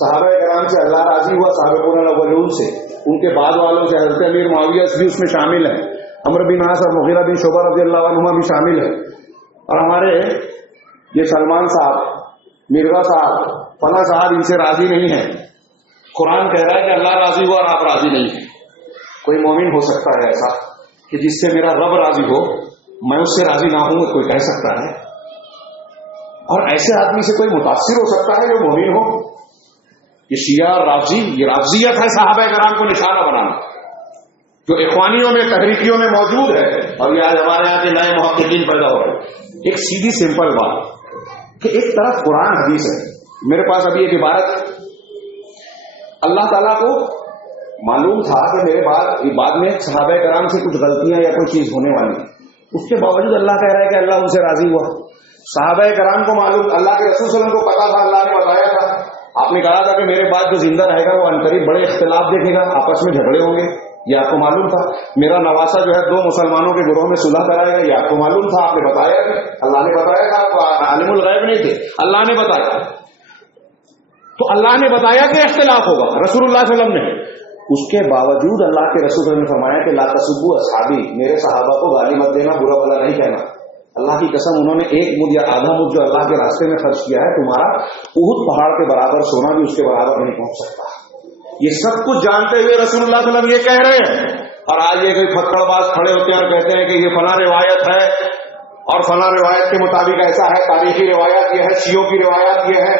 صحابہ کرام سے اللہ راضی ہوا، سابقون الاولون سے، ان کے بعد والوں سے حضرت امیر معاویہ بھی اس میں شامل ہیں، عمرو بن عاص اور مغیرہ بن شعبہ رضی اللہ عنہما بھی شامل ہیں. اور ہمارے یہ سلمان صاحب، مرزا صاحب، فلاں صاحب ان سے راضی نہیں ہیں. قرآن کہہ رہا ہے کہ اللہ راضی ہوا اور آپ راضی نہیں ہیں. کوئی مومن ہو سکتا ہے ایسا کہ جس سے میرا رب راضی ہو، میں اس سے راضی نہ ہوں؟ کوئی کہہ سکتا ہے؟ اور ایسے آدمی سے کوئی متاثر ہو سکتا ہے جو مومن ہو؟ یہ شیعہ اور رافضی، یہ رافضیت ہے صحابہ کرام کو نشانہ بنانا، جو اخوانیوں میں، تحریکیوں میں موجود ہے، اور یہ آج ہمارے یہاں کے نئے محققین پیدا ہو رہے ہیں. ایک سیدھی سمپل بات کہ ایک طرف قرآن حدیث ہے. میرے پاس ابھی ایک عبارت، اللہ تعالیٰ کو معلوم تھا کہ میرے بعد میں صحابہ کرام سے کچھ غلطیاں یا کوئی چیز ہونے والی، اس کے باوجود اللہ کہہ رہا ہے کہ اللہ ان سے راضی ہوا. صحابہ کرام کو معلوم، اللہ کے رسول صلی اللہ علیہ وسلم کو پتا تھا، اللہ نے بتایا تھا. آپ نے کہا تھا کہ میرے بعد جو زندہ رہے گا وہ عنقریب بڑے اختلاف دیکھے گا، آپس میں جھگڑے ہوں گے، یہ آپ کو معلوم تھا. میرا نواسا جو ہے 2 مسلمانوں کے گروہ میں صلح کرائے گا، یہ آپ کو معلوم تھا. آپ نے بتایا کہ اللہ نے بتایا تھا، آپ عالم الغیب نہیں تھے، اللہ نے بتایا. تو اللہ نے بتایا کہ اختلاف ہوگا، رسول اللہ صلی اللہ علیہ وسلم نے. اس کے باوجود اللہ کے رسول صلی اللہ علیہ وسلم نے فرمایا کہ لا تسبوا اصحابی، میرے صحابہ کو گالی مت دینا، برا بھلا نہیں کہنا. اللہ کی قسم، انہوں نے 1 مد یا آدھا مد جو اللہ کے راستے میں خرچ کیا ہے، تمہارا احد پہاڑ کے برابر سونا بھی اس کے برابر نہیں پہنچ سکتا. یہ سب کچھ جانتے ہوئے رسول اللہ صلی اللہ علیہ وسلم یہ کہہ رہے ہیں. اور آج یہ کوئی پھکڑ باز کھڑے ہوتے ہیں اور کہتے ہیں کہ یہ فلاں روایت ہے اور فلاں روایت کے مطابق ایسا ہے، تاریخی روایات یہ ہے، شیعوں کی روایات یہ ہے.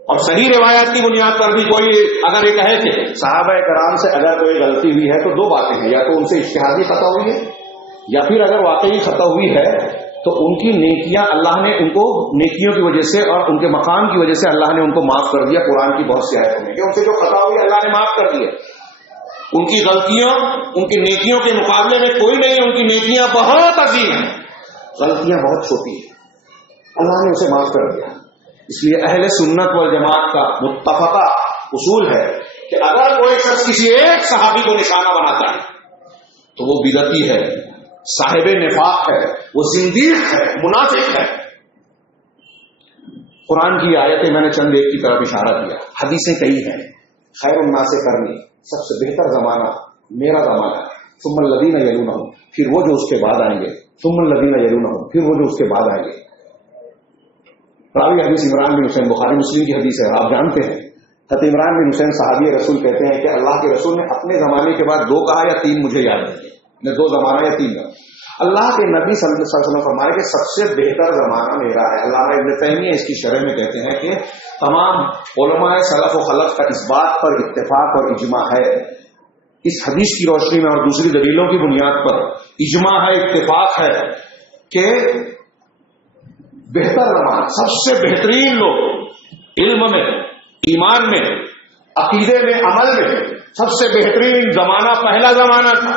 اور صحیح روایات کی بنیاد پر بھی کوئی اگر یہ کہے کہ صحابہ کرام سے اگر کوئی غلطی ہوئی ہے تو 2 باتیں ہیں، یا تو ان سے اجتہادی خطا ہوئی ہے، یا پھر اگر واقعی خطا ہوئی ہے تو ان کی نیکیاں اللہ نے ان کو نیکیوں کی وجہ سے اور ان کے مقام کی وجہ سے اللہ نے ان کو معاف کر دیا. قرآن کی بہت سی آیتوں میں کہ ان سے جو خطا ہوئی اللہ نے معاف کر دیا. ان کی غلطیاں ان کی نیکیوں کے مقابلے میں کوئی نہیں ہے. ان کی نیکیاں بہت عظیم ہیں, غلطیاں بہت چھوٹی ہیں, اللہ نے اسے معاف کر دیا. اس لیے اہل سنت والجماعت کا متفقہ اصول ہے کہ اگر کوئی شخص کسی ایک صحابی کو نشانہ بناتا ہے تو وہ بدعتی ہے, صاحب نفاق ہے, وہ زندیق ہے, منافق ہے. قرآن کی آیتیں میں نے چند ایک کی طرف اشارہ کیا, حدیثیں کئی ہیں. خیر الناس کرنی, سب سے بہتر زمانہ میرا زمانہ ہے. ثم الذین یلونہم, پھر وہ جو اس کے بعد آئیں گے. ثم الذین یلونہم, پھر وہ جو اس کے بعد آئیں گے. راوی حدیث عمران بن حسین, بخاری مسلم کی حدیث ہے, آپ جانتے ہیں. حضرت عمران بن حسین صحابی رسول کہتے ہیں کہ اللہ کے رسول نے اپنے زمانے کے بعد 2 کہا یا 3 مجھے یاد نہیں, نے 2 زمانہ یا 3 کہا. اللہ کے نبی صلی اللہ علیہ وسلم فرمایا کہ سب سے بہتر زمانہ میرا ہے. علامہ ابن تیمیہ اس کی شرح میں کہتے ہیں کہ تمام علماء سلف و خلف کا اس بات پر اتفاق اور اجماع ہے, اس حدیث کی روشنی میں اور دوسری دلیلوں کی بنیاد پر اجماع ہے, اتفاق ہے کہ بہتر زمانہ, سب سے بہترین لوگ علم میں, ایمان میں, عقیدے میں, عمل میں سب سے بہترین زمانہ پہلا زمانہ تھا.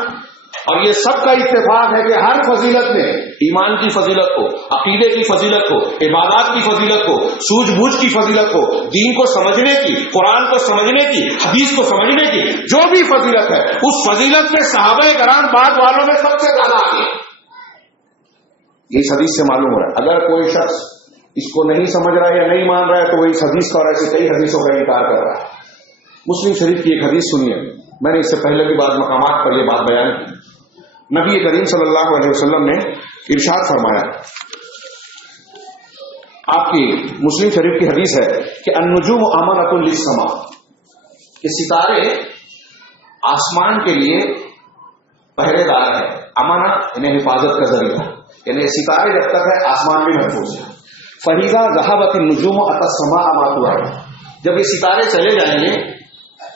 اور یہ سب کا اتفاق ہے کہ ہر فضیلت میں, ایمان کی فضیلت ہو, عقیدے کی فضیلت ہو, عبادات کی فضیلت ہو, سوجھ بوجھ کی فضیلت ہو, دین کو سمجھنے کی, قرآن کو سمجھنے کی, حدیث کو سمجھنے کی جو بھی فضیلت ہے, اس فضیلت میں صحابہ کرام بعد والوں میں سب سے زیادہ آگے. یہ اس حدیث سے معلوم ہو رہا ہے. اگر کوئی شخص اس کو نہیں سمجھ رہا ہے یا نہیں مان رہا ہے تو وہ اس حدیث کا اور ایسی کئی حدیثوں کا انکار کر رہا ہے. مسلم شریف کی ایک حدیث سنیے, میں نے اس سے پہلے بھی بعض مقامات پر یہ بات بیان کی. نبی کریم صلی اللہ علیہ وسلم نے ارشاد فرمایا, آپ کی مسلم شریف کی حدیث ہے کہ النجوم امانۃ للسماء, کہ ستارے آسمان کے لیے پہرے دار ہیں. امانت یعنی حفاظت کا ذریعہ, یعنی ستارے جب تک ہے آسمان بھی محفوظ ہے. فَإِذَا ذَهَبَتِ النُّجُومُ أَتَى السَّمَاءَ مَا تُوعَدُ, جب یہ ستارے چلے جائیں گے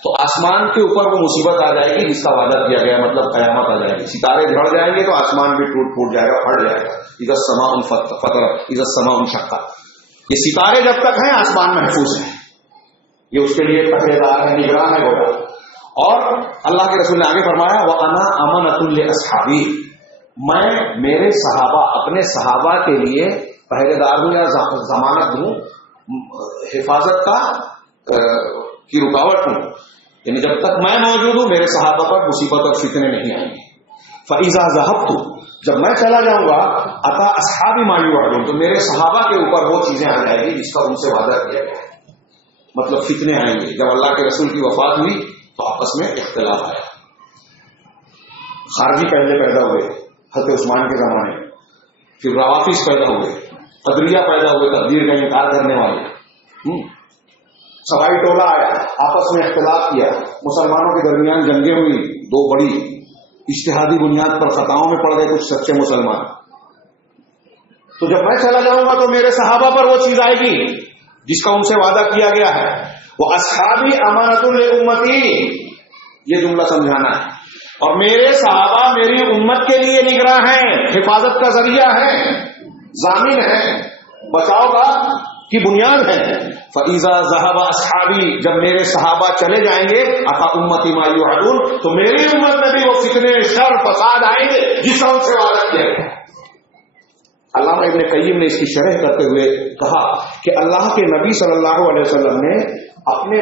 تو آسمان کے اوپر وہ مصیبت آ جائے گی جس کا وعدہ کیا گیا, مطلب قیامت آ جائے گی. ستارے جھڑ جائیں گے تو آسمان بھی ٹوٹ پھوٹ جائے گا, پھٹ جائے گا. اذا السماء انفطرت, اذا السماء انشقت. یہ ستارے جب تک ہیں آسمان محفوظ ہے, یہ اس کے لیے پہرے دار ہے, نگران ہے گویا. اور اللہ کے رسول نے آگے فرمایا وَأَنَا أَمَنَةٌ لِأَصْحَابِي, میں میرے صحابہ, اپنے صحابہ کے لیے پہرے دار ہوں یا ضمانت ہوں, حفاظت کا کی رکاوٹ ہوں. یعنی جب تک میں موجود ہوں میرے صحابہ پر مصیبت اور فتنے نہیں آئیں گے. فَإِذَا ذَهَبْتُ, جب میں چلا جاؤں گا, أَتَى أَصْحَابِي مَا يُوعَدُونَ, تو میرے صحابہ کے اوپر وہ چیزیں آ جائیں گی جس کا ان سے وعدہ کیا گیا, مطلب فتنے آئیں گے. جب اللہ کے رسول کی وفات ہوئی تو آپس میں اختلاف آیا. خارجی پہلے پیدا ہوئے حضرت عثمان کے زمانے, پھر روافظ پیدا ہوئے, قدریہ پیدا ہوئے, تقدیر کا انکار کرنے والے. سبائی ٹولہ آیا, آپس میں اختلاف کیا, مسلمانوں کے درمیان جنگیں ہوئی, 2 بڑی اجتہادی بنیاد پر خطاؤں میں پڑ گئے کچھ سچے مسلمان. تو جب میں چلا جاؤں گا تو میرے صحابہ پر وہ چیز آئے گی جس کا ان سے وعدہ کیا گیا ہے. وہ اصحابی امانۃ لامتی, یہ جملہ سمجھانا ہے. اور میرے صحابہ میری امت کے لیے نگراں ہیں, حفاظت کا ذریعہ ہے, ضامن ہے, بچاؤ کا کی بنیاد ہے. فَإِذَا ذَهَبَ أَصْحَابِي, جب میرے صحابہ چلے جائیں گے, أَتَى أُمَّتِي مَا يُوعَدُونَ, تو میری امت میں بھی وہ فتنے, شر, فساد آئیں گے جس کا ان سے وعدہ کیا گیا. علامہ ابن قیم نے اس کی شرح کرتے ہوئے کہا کہ اللہ کے نبی صلی اللہ علیہ وسلم نے اپنے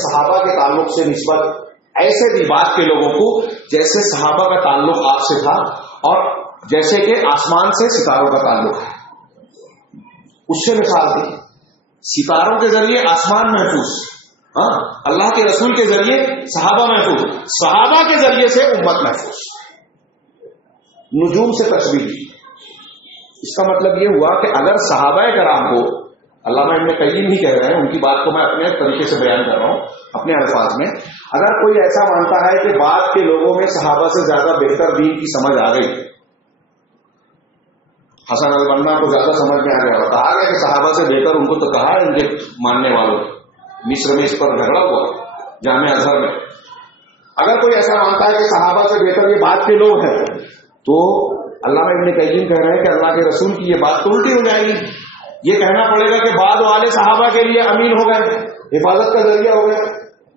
صحابہ کے تعلق سے نسبت ایسے دی بات کے لوگوں کو جیسے صحابہ کا تعلق آپ سے تھا اور جیسے کہ آسمان سے ستاروں کا تعلق ہے. اس سے مثال دی, ستاروں کے ذریعے آسمان محفوظ, اللہ کے رسول کے ذریعے صحابہ محفوظ, صحابہ کے ذریعے سے امت محفوظ. نجوم سے تشبیہ دی. اس کا مطلب یہ ہوا کہ اگر صحابہ کرام کو, علامہ ابن قیم ہی کہہ رہے ہیں, ان کی بات کو میں اپنے طریقے سے بیان کر رہا ہوں اپنے الفاظ میں, اگر کوئی ایسا مانتا ہے کہ بعد کے لوگوں میں صحابہ سے زیادہ بہتر دین کی سمجھ آ گئی, حسن البنا کو زیادہ سمجھ میں آ گیا, کہا گیا کہ صحابہ سے بہتر, ان کو تو کہا ہے ان کے ماننے والوں, مصر میں اس پر جھگڑا ہوا جامع ازہر میں. اگر کوئی ایسا مانتا ہے کہ صحابہ سے بہتر یہ بات کے لوگ ہیں, تو علامہ ابن قیم کہہ رہے ہیں کہ اللہ کے رسول کی یہ بات تو الٹی ہو جائے گی. یہ کہنا پڑے گا کہ بعد والے صحابہ کے لیے امین ہو گئے, حفاظت کا ذریعہ ہو گئے,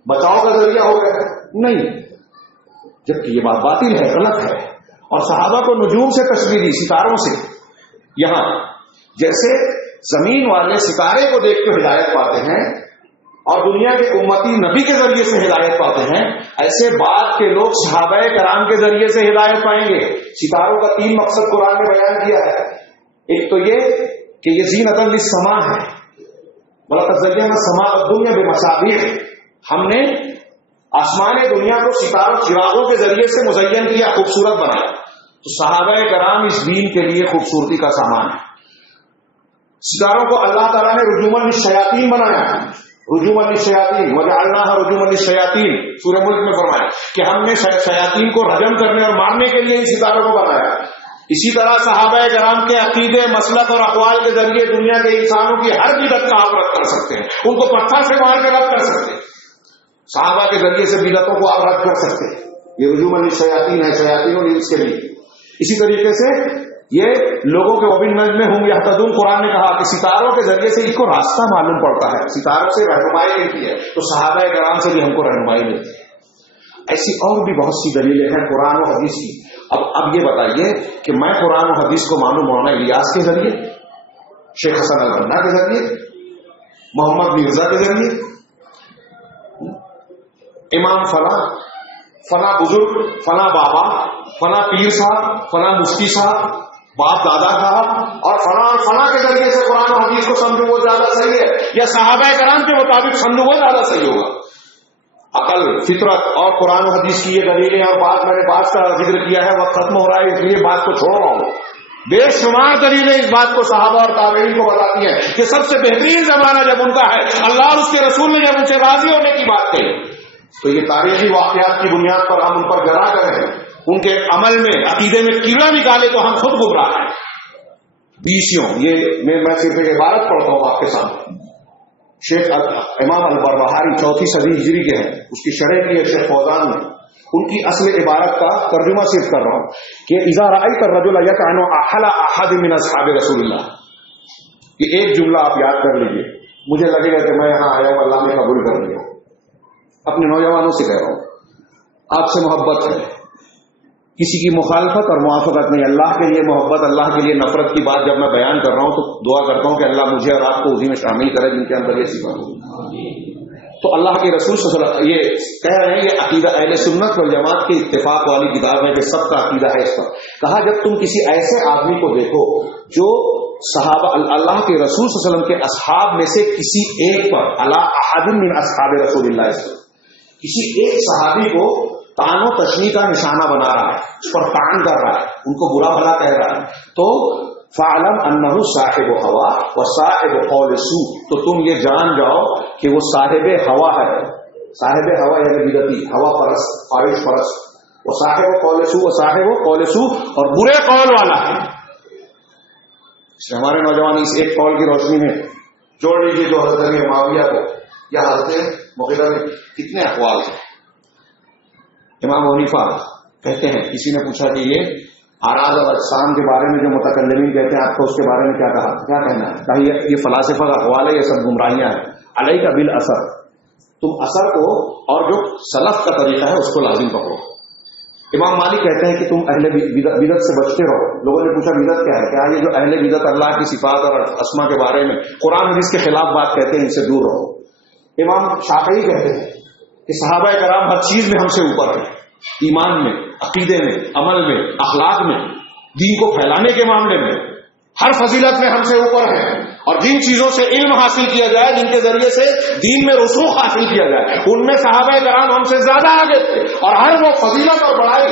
بچاؤ کا ذریعہ ہو گئے. نہیں, جبکہ یہ بات باطل ہے, غلط ہے. اور صحابہ کو نجوم سے تشبیہ دی, ستاروں سے. یہاں جیسے زمین والے ستارے کو دیکھ کے ہدایت پاتے ہیں اور دنیا کے امتی نبی کے ذریعے سے ہدایت پاتے ہیں, ایسے بعد کے لوگ صحابہ کرام کے ذریعے سے ہدایت پائیں گے. ستاروں کا 3 مقصد قرآن نے بیان کیا ہے. ایک تو یہ کہ یہ زینۃ للسماء ہے, وَلَقَدْ زَيَّنَّا السَّمَاءَ الدُّنْيَا بِمَصَابِيحَ, ہم نے آسمان دنیا کو ستاروں چراغوں کے ذریعے سے مزین کیا, خوبصورت بنایا. تو صحابہ کرام اس دین کے لیے خوبصورتی کا سامان ہے. ستاروں کو اللہ تعالیٰ نے رجوما للشیاطین بنایا, رجوما للشیاطین وجعلناها رجوما للشیاطین, سورہ ملک میں فرمایا کہ ہم نے شیاطین کو رجم کرنے اور مارنے کے لیے ان ستاروں کو بنایا. اسی طرح صحابہ کرام کے عقیدے, مسلک اور اقوال کے ذریعے دنیا کے انسانوں کی ہر بدعت کا آپ رد کر سکتے ہیں, ان کو پتھر سے مار کے رد کر سکتے ہیں. صحابہ کے ذریعے سے بدعتوں کو آپ رد کر سکتے ہیں. یہ رجوما للشیاطین ہے, شیاطین اور انس کے لیے. اسی طریقے سے یہ لوگوں کے وبالنجم ہم یہتدون, قرآن نے کہا کہ ستاروں کے ذریعے سے اس کو راستہ معلوم پڑتا ہے, ستاروں سے رہنمائی ملتی ہے. تو صحابہ کرام سے بھی ہم کو رہنمائی ملتی ہے. ایسی اور بھی بہت سی دلیلیں ہیں قرآن و حدیث کی. اب یہ بتائیے کہ میں قرآن و حدیث کو مانوں مولانا الیاس کے ذریعے, شیخ حسن البنا کے ذریعے, محمد مرزا کے ذریعے, امام فلاں بزرگ, فلاں بابا, فلاں پیر صاحب, فلاں مفتی صاحب, باپ دادا صاحب اور فلاں کے ذریعے سے قرآن و حدیث کو سمجھو وہ زیادہ صحیح ہے, یا صحابہ کرام کے مطابق سمجھو وہ زیادہ صحیح ہوگا. عقل, فطرت اور قرآن و حدیث کی یہ دلیلیں اور بات میں نے بات کا ذکر کیا ہے, وقت ختم ہو رہا ہے اس لیے بات کو چھوڑ رہا ہوں. بے شمار دلیلیں اس بات کو صحابہ اور تابعین کو بتاتی ہیں کہ سب سے بہترین زمانہ جب ان کا ہے, اللہ اور اس کے رسول نے جب ان سے راضی ہونے کی بات کہی, تو یہ تاریخی واقعات کی بنیاد پر ہم ان پر گراں کریں, ان کے عمل میں عقیدے میں کیڑا نکالے تو ہم خود گمراہ ہیں. بیسیوں یہ میں صرف ایک عبارت پڑھتا ہوں آپ کے سامنے. شیخ امام البربہاری 4 صدی ہجری کے ہیں, اس کی شرح کی ہے شیخ فوزان نے. ان کی اصل عبارت کا ترجمہ صرف کر رہا ہوں کہ اذا رأیت الرجل یطعن احد احد من اصحاب رسول اللہ, یہ ایک جملہ آپ یاد کر لیجئے. مجھے لگے گا کہ میں یہاں آیا ہوں, اللہ نے قبول کر لیا. اپنے نوجوانوں سے کہہ رہا ہوں, آپ سے محبت ہے, کسی کی مخالفت اور موافقت نہیں. اللہ کے لیے محبت, اللہ کے لیے نفرت کی بات جب میں بیان کر رہا ہوں تو دعا کرتا ہوں کہ اللہ مجھے اور آپ کو اسی میں شامل کرے جن کے اندر یہ صفات ہو. تو اللہ کے رسول صلی اللہ علیہ وسلم یہ کہہ رہے ہیں, یہ عقیدہ اہل سنت والجماعت کی اتفاق والی کتاب ہے کہ سب کا عقیدہ ہے اس پر. کہا جب تم کسی ایسے آدمی کو دیکھو جو صحابہ اللہ کے رسول صلی اللہ علیہ وسلم کے اصحاب میں سے کسی ایک پر, علی احد من اصحاب رسول اللہ, کسی ایک صحابی کو تان و تشنیع کا نشانہ بنا رہا ہے, اس پر تان کر رہا ہے, ان کو برا بھلا کہہ رہا ہے, تو فَعْلَمْ أَنَّهُ صَاحِبُ هَوَىٰ وَصَاحِبُ قَوْلِ سُوءٍ, تو تم یہ جان جاؤ کہ وہ صاحب ہوا ہے. صاحب ہوا یعنی بدعتی, ہوا پرست, خواہش پرست. وصاحب قول سوء, وصاحب قول سوء, اور برے قول والا ہے. اس لیے ہمارے نوجوان اس ایک قول کی روشنی میں جوڑ لیجیے جو حضرت معاویہ کو یا حضرت مغیرہ میں کتنے اقوال ہیں. امام حنیفہ کہتے ہیں, کسی نے پوچھا کہ یہ اعراض اور اجسام کے بارے میں جو متکلمین کہتے ہیں, آپ کو اس کے بارے میں کیا کہنا ہے؟ کہا یہ فلاسفہ کا اقوال ہے, یہ سب گمراہیاں ہیں. علیک بالاثر, تم اثر کو اور جو سلف کا طریقہ ہے اس کو لازم پکڑو. امام مالک کہتے ہیں کہ تم اہل بدعت سے بچتے رہو. لوگوں نے پوچھا بدعت کیا ہے؟ کیا یہ جو اہل بدعت اللہ کی صفات اور اسما کے بارے میں قرآن حدیث کے خلاف بات کہتے ہیں, ان سے دور رہو. امام شافعی کہتے ہیں کہ صحابہ کرام ہر چیز میں ہم سے اوپر ہیں, ایمان میں, عقیدے میں, عمل میں, اخلاق میں, دین کو پھیلانے کے معاملے میں, ہر فضیلت میں ہم سے اوپر ہیں. اور جن چیزوں سے علم حاصل کیا جائے, جن کے ذریعے سے دین میں رسوخ حاصل کیا جائے, ان میں صحابہ کرام ہم سے زیادہ آگے تھے. اور ہر وہ فضیلت اور بڑائی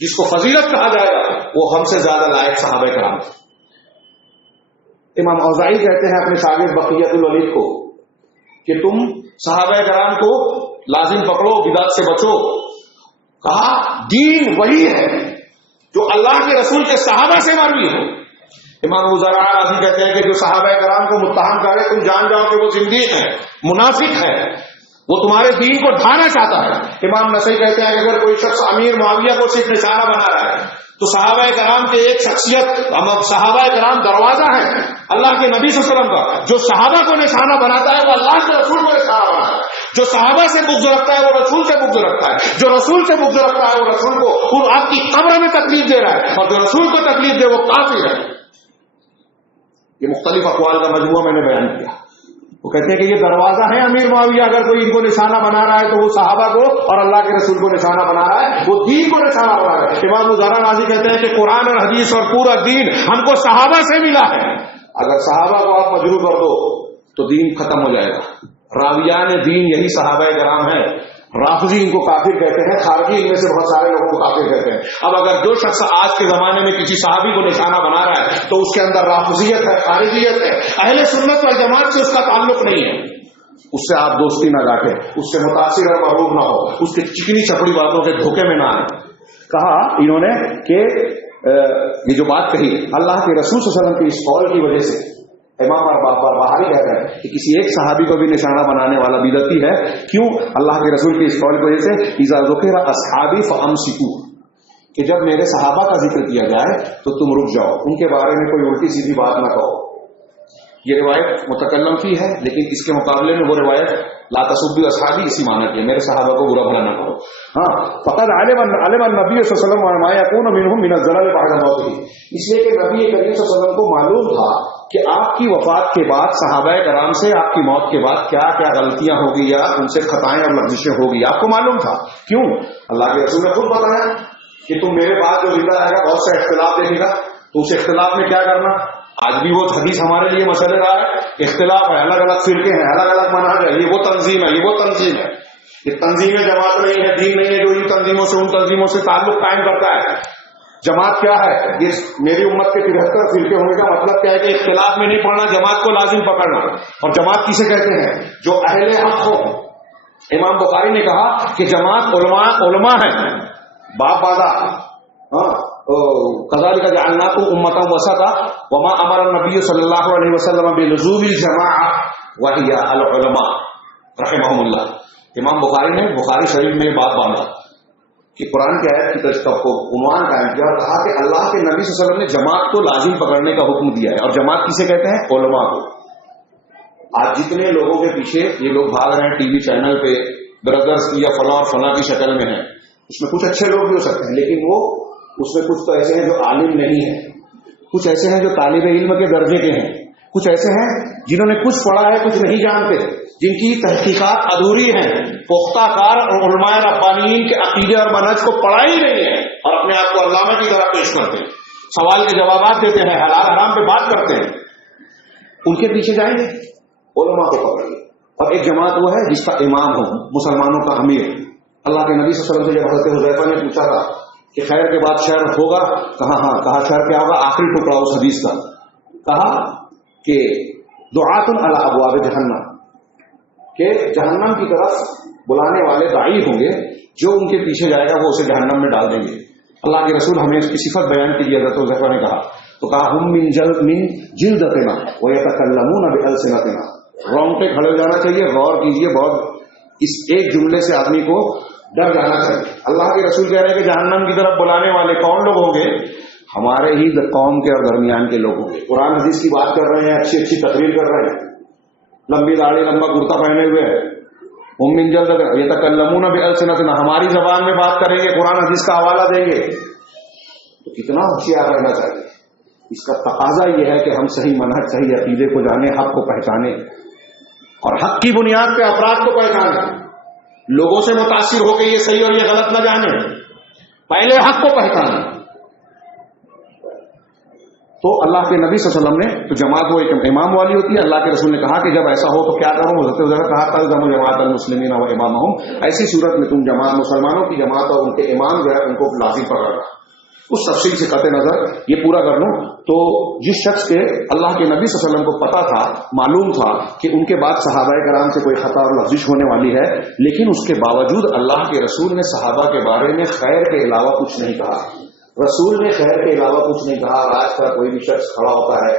جس کو فضیلت کہا جائے گا وہ ہم سے زیادہ لائق صحابہ کرام تھے. امام اوزاعی کہتے ہیں اپنے شاگرد بقیت الولید کو کہ تم صحابہ کرام کو لازم پکڑو, بدعت سے بچو. کہا دین وہی ہے جو اللہ کے رسول کے صحابہ سے مروی ہو. امام ابو ذر راضی کہتے ہیں کہ جو صحابہ کرام کو متہم کرے تم جان جاؤ کہ وہ زندیق ہے, منافق ہے, وہ تمہارے دین کو ڈھانا چاہتا ہے. امام نسائی کہتے ہیں کہ اگر کوئی شخص امیر معاویہ کو صرف نشانہ بنا رہا ہے تو صحابہ کرام کے ایک شخصیت، صحابہ کرام دروازہ ہے اللہ کے نبی صلی اللہ علیہ وسلم کا. جو صحابہ کو نشانہ بناتا ہے وہ اللہ کے رسول کو نشانہ بناتا ہے. جو صحابہ سے بغض رکھتا ہے وہ رسول سے بغض رکھتا ہے. جو رسول سے بغض رکھتا ہے وہ رسول کو آپ کی قبر میں تکلیف دے رہا ہے، اور جو رسول کو تکلیف دے وہ کافر ہے. یہ مختلف اقوال کا مجموعہ میں نے بیان کیا. وہ کہتے ہیں کہ یہ دروازہ ہے امیر معاویہ، اگر کوئی ان کو نشانہ بنا رہا ہے تو وہ صحابہ کو اور اللہ کے رسول کو نشانہ بنا رہا ہے، وہ دین کو نشانہ بنا رہا ہے. امام مزارہ نازی کہتے ہیں کہ قرآن اور حدیث اور پورا دین ہم کو صحابہ سے ملا ہے. اگر صحابہ کو آپ مجروح کر دو تو دین ختم ہو جائے گا. راویان دین یہی صحابہ کرام ہیں. رافضی ان کو کافر کہتے ہیں، خارجی ان میں سے بہت سارے لوگوں کو کافر کہتے ہیں. اب اگر جو شخص آج کے زمانے میں کسی صحابی کو نشانہ بنا رہا ہے تو اس کے اندر رافضیت ہے، خارجیت ہے. اہل سنت والجماعت سے اس کا تعلق نہیں ہے. اس سے آپ دوستی نہ رکھیں، اس سے متاثر اور محروم نہ ہو، اس کی چکنی چپڑی باتوں کے دھوکے میں نہ آئے. کہا انہوں نے کہ یہ جو بات کہی اللہ کے رسول صلی اللہ علیہ وسلم کی اس قول کی وجہ سے امام بہاری کہہ رہے ہیں کہ کسی ایک صحابی کو بھی نشانہ بنانے والا بدعتی ہے. کیوں؟ اللہ کے رسول کی اس قول کی وجہ سے اذا ذکر اصحابی فامسکوا، کہ جب میرے صحابہ کا ذکر کیا جائے تو تم رک جاؤ، ان کے بارے میں کوئی الٹی سیدھی بات نہ کہو. یہ روایت متکلم کی ہے، لیکن اس کے مقابلے میں وہ روایت لا تسبوا اصحابی اسی معنی کی ہے، میرے صحابہ کو برا بھلا نہ کرو. ہاں فقط علم النبی صلی اللہ علیہ وسلم ما يكون منهم من الزلل بعد موته، اس لیے کہ نبی کریم صلی اللہ علیہ وسلم کو معلوم تھا کہ آپ کی وفات کے بعد صحابہ کرام سے آپ کی موت کے بعد کیا کیا غلطیاں ہوگی یا ان سے خطائیں اور لغزشیں ہوگی. آپ کو معلوم تھا. کیوں؟ اللہ کے رسول نے خود بتایا کہ تم میرے بعد جو زندہ رہے گا بہت سا اختلاف دیکھے گا، تو اس اختلاف میں کیا کرنا. آج بھی وہ حدیث ہمارے لیے مسئلہ رہا ہے. اختلاف ہے، الگ الگ فرقے ہیں، الگ الگ منہج ہے، یہ وہ تنظیم ہے، یہ وہ تنظیم ہے. یہ تنظیمیں جماعت نہیں ہے، دین نہیں ہے جو ان تنظیموں سے ان تنظیموں سے تعلق قائم کرتا ہے. جماعت کیا ہے؟ یہ میری امت کے 73 فرقے ہونے کا مطلب کیا ہے کہ اختلاف میں نہیں پڑھنا، جماعت کو لازم پکڑنا. اور جماعت کسے کہتے ہیں؟ جو اہل حق ہو. امام بخاری نے کہا کہ جماعت علماء ہے، باپ دادا. ہاں كذلك جعلناكم امة وسطا وما امر النبي صلی اللہ علیہ وسلم بلزوم الجماعة وهي العلماء رحمهم اللہ. امام بخاری نے بخاری شریف میں بات باندھا کہ قرآن کی آیت کی تشریح کو عنوان قائم کیا اور کہا کہ اللہ کے نبی صلی اللہ علیہ وسلم نے جماعت کو لازم پکڑنے کا حکم دیا ہے. اور جماعت کسے کہتے ہیں؟ علماء کو. آج جتنے لوگوں کے پیچھے یہ لوگ بھاگ رہے ہیں ٹی وی چینل پہ بردرز کی یا فلاں اور فلاں کی شکل میں ہیں، اس میں کچھ اچھے لوگ بھی ہو سکتے ہیں، لیکن وہ اس میں کچھ تو ایسے ہیں جو عالم نہیں ہیں، کچھ ایسے ہیں جو طالب علم کے درجے کے ہیں، کچھ ایسے ہیں جنہوں نے کچھ پڑھا ہے کچھ نہیں جانتے، جن کی تحقیقات ادھوری ہیں، پختہ کار اور علماء ربانیین کے عقیدے اور منہج کو پڑھا ہی نہیں ہے اور اپنے آپ کو علامہ کی طرح پیش کرتے ہیں، سوال کے جوابات دیتے ہیں، حلال حرام پہ بات کرتے ہیں. ان کے پیچھے جائیں گے، علماء کو پکڑیے. اور ایک جماعت وہ ہے جس کا امام ہو، مسلمانوں کا امیر. اللہ کے نبی صلی اللہ علیہ وسلم سے جب حضرت حذیفہ نے پوچھا تھا کہ خیر کے بعد شر ہوگا، کہا ہاں. کہا شر کیا ہوگا؟ آخری ٹکڑا اس حدیث کا. کہا کہ دعات علی ابواب جہنم، کہ جہنم کی طرف بلانے والے داعی ہوں گے، جو ان کے پیچھے جائے گا وہ اسے جہنم میں ڈال دیں گے. اللہ کے رسول ہمیں اس کی صفت بیان کی حضرت حذیفہ نے کہا تو کہا ہم من جلدتنا ویتکلمون بالسنتنا. رونگٹے کھڑے ہو جانا چاہیے، غور کیجئے، بہت اس ایک جملے سے آدمی کو ڈر جانا چاہیے. اللہ کے رسول کہہ رہے ہیں کہ جہنم کی طرف بلانے والے کون لوگ ہوں گے؟ ہمارے ہی قوم کے اور درمیان کے لوگ ہوں گے. قرآن حدیث کی بات کر رہے ہیں، اچھی اچھی تقریر کر رہے ہیں، لمبی داڑھی لمبا کرتا پہنے ہوئے ہیں. ہم من جلد یتکلمون بالسنتنا، ہماری زبان میں بات کریں گے، قرآن حدیث کا حوالہ دیں گے. تو کتنا ہوشیار رہنا چاہیے. اس کا تقاضا یہ ہے کہ ہم صحیح منہج صحیح عقیدے کو جانیں، حق کو پہچانیں اور حق کی بنیاد پہ افراد کو پہچانیں. لوگوں سے متاثر ہو کے یہ صحیح اور یہ غلط نہ جانیں، پہلے حق کو پہچانیں. تو اللہ کے نبی صلی اللہ علیہ وسلم نے تو جماعت وہ ایک امام والی ہوتی ہے. اللہ کے رسول نے کہا کہ جب ایسا ہو تو کیا کرو؟ حضرت حذیفہ کہا تلزم جماعت المسلمین و امامہم، ایسی صورت میں تم جماعت مسلمانوں کی جماعت اور ان کے امام جو ہے ان کو لازم پکڑنا. اس تفصیل سے قطع نظر یہ پورا کر لوں تو جس شخص کے اللہ کے نبی صلی اللہ علیہ وسلم کو پتا تھا، معلوم تھا کہ ان کے بعد صحابہ کرام سے کوئی خطا اور لغزش ہونے والی ہے، لیکن اس کے باوجود اللہ کے رسول نے صحابہ کے بارے میں خیر کے علاوہ کچھ نہیں کہا. رسول نے خیر کے علاوہ کچھ نہیں کہا. آج کا کوئی بھی شخص کھڑا ہوتا ہے،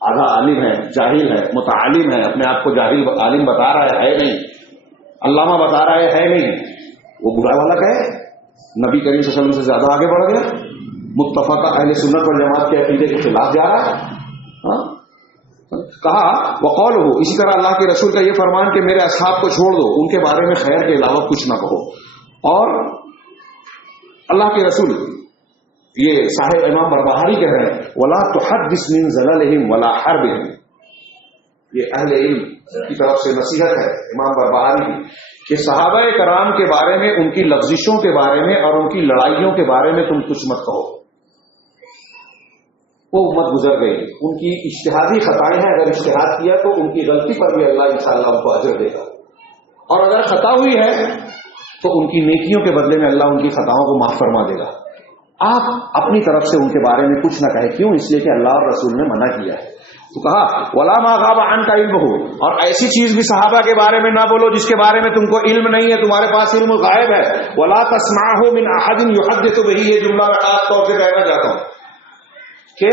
آدھا عالم ہے، جاہل ہے، متعالم ہے، اپنے آپ کو جاہل عالم بتا رہا ہے نہیں، علامہ بتا رہا ہے نہیں، وہ برا والا کہے نبی کریم صلی اللہ علیہ وسلم سے زیادہ آگے بڑھ گیا. متفقہ اہل سنت والجماعت کے عقیدے کے خلاف جا رہا ہے. کہا وقولہ، اسی طرح اللہ کے رسول کا یہ فرمان کہ میرے اصحاب کو چھوڑ دو، ان کے بارے میں خیر کے علاوہ کچھ نہ کہو. اور اللہ کے رسول یہ صاحب امام بربہاری کہہ رہے ہیں ولا تحدث من زللهم ولا حربهم. یہ اہل علم کی طرف سے نصیحت ہے امام بربہاری کی کہ صحابہ کرام کے بارے میں، ان کی لغزشوں کے بارے میں اور ان کی لڑائیوں کے بارے میں تم کچھ مت کہو. وہ امت گزر گئی، ان کی اجتہادی خطائیں ہیں، اگر اجتہاد کیا تو ان کی غلطی پر بھی اللہ انشاءاللہ ان کو اجر دے گا، اور اگر خطا ہوئی ہے تو ان کی نیکیوں کے بدلے میں اللہ ان کی خطاؤں کو معاف فرما دے گا. آپ اپنی طرف سے ان کے بارے میں کچھ نہ کہیں، کیوں؟ اس لیے کہ اللہ اور رسول نے منع کیا ہے. تو کہا ولا ما غاب عنک علمہ، اور ایسی چیز بھی صحابہ کے بارے میں نہ بولو جس کے بارے میں تم کو علم نہیں ہے، تمہارے پاس علم غائب ہے. ولا تسمعہ من احد یحدث بہ، یہ جملہ میں خاص طور سے کہنا چاہتا ہوں کہ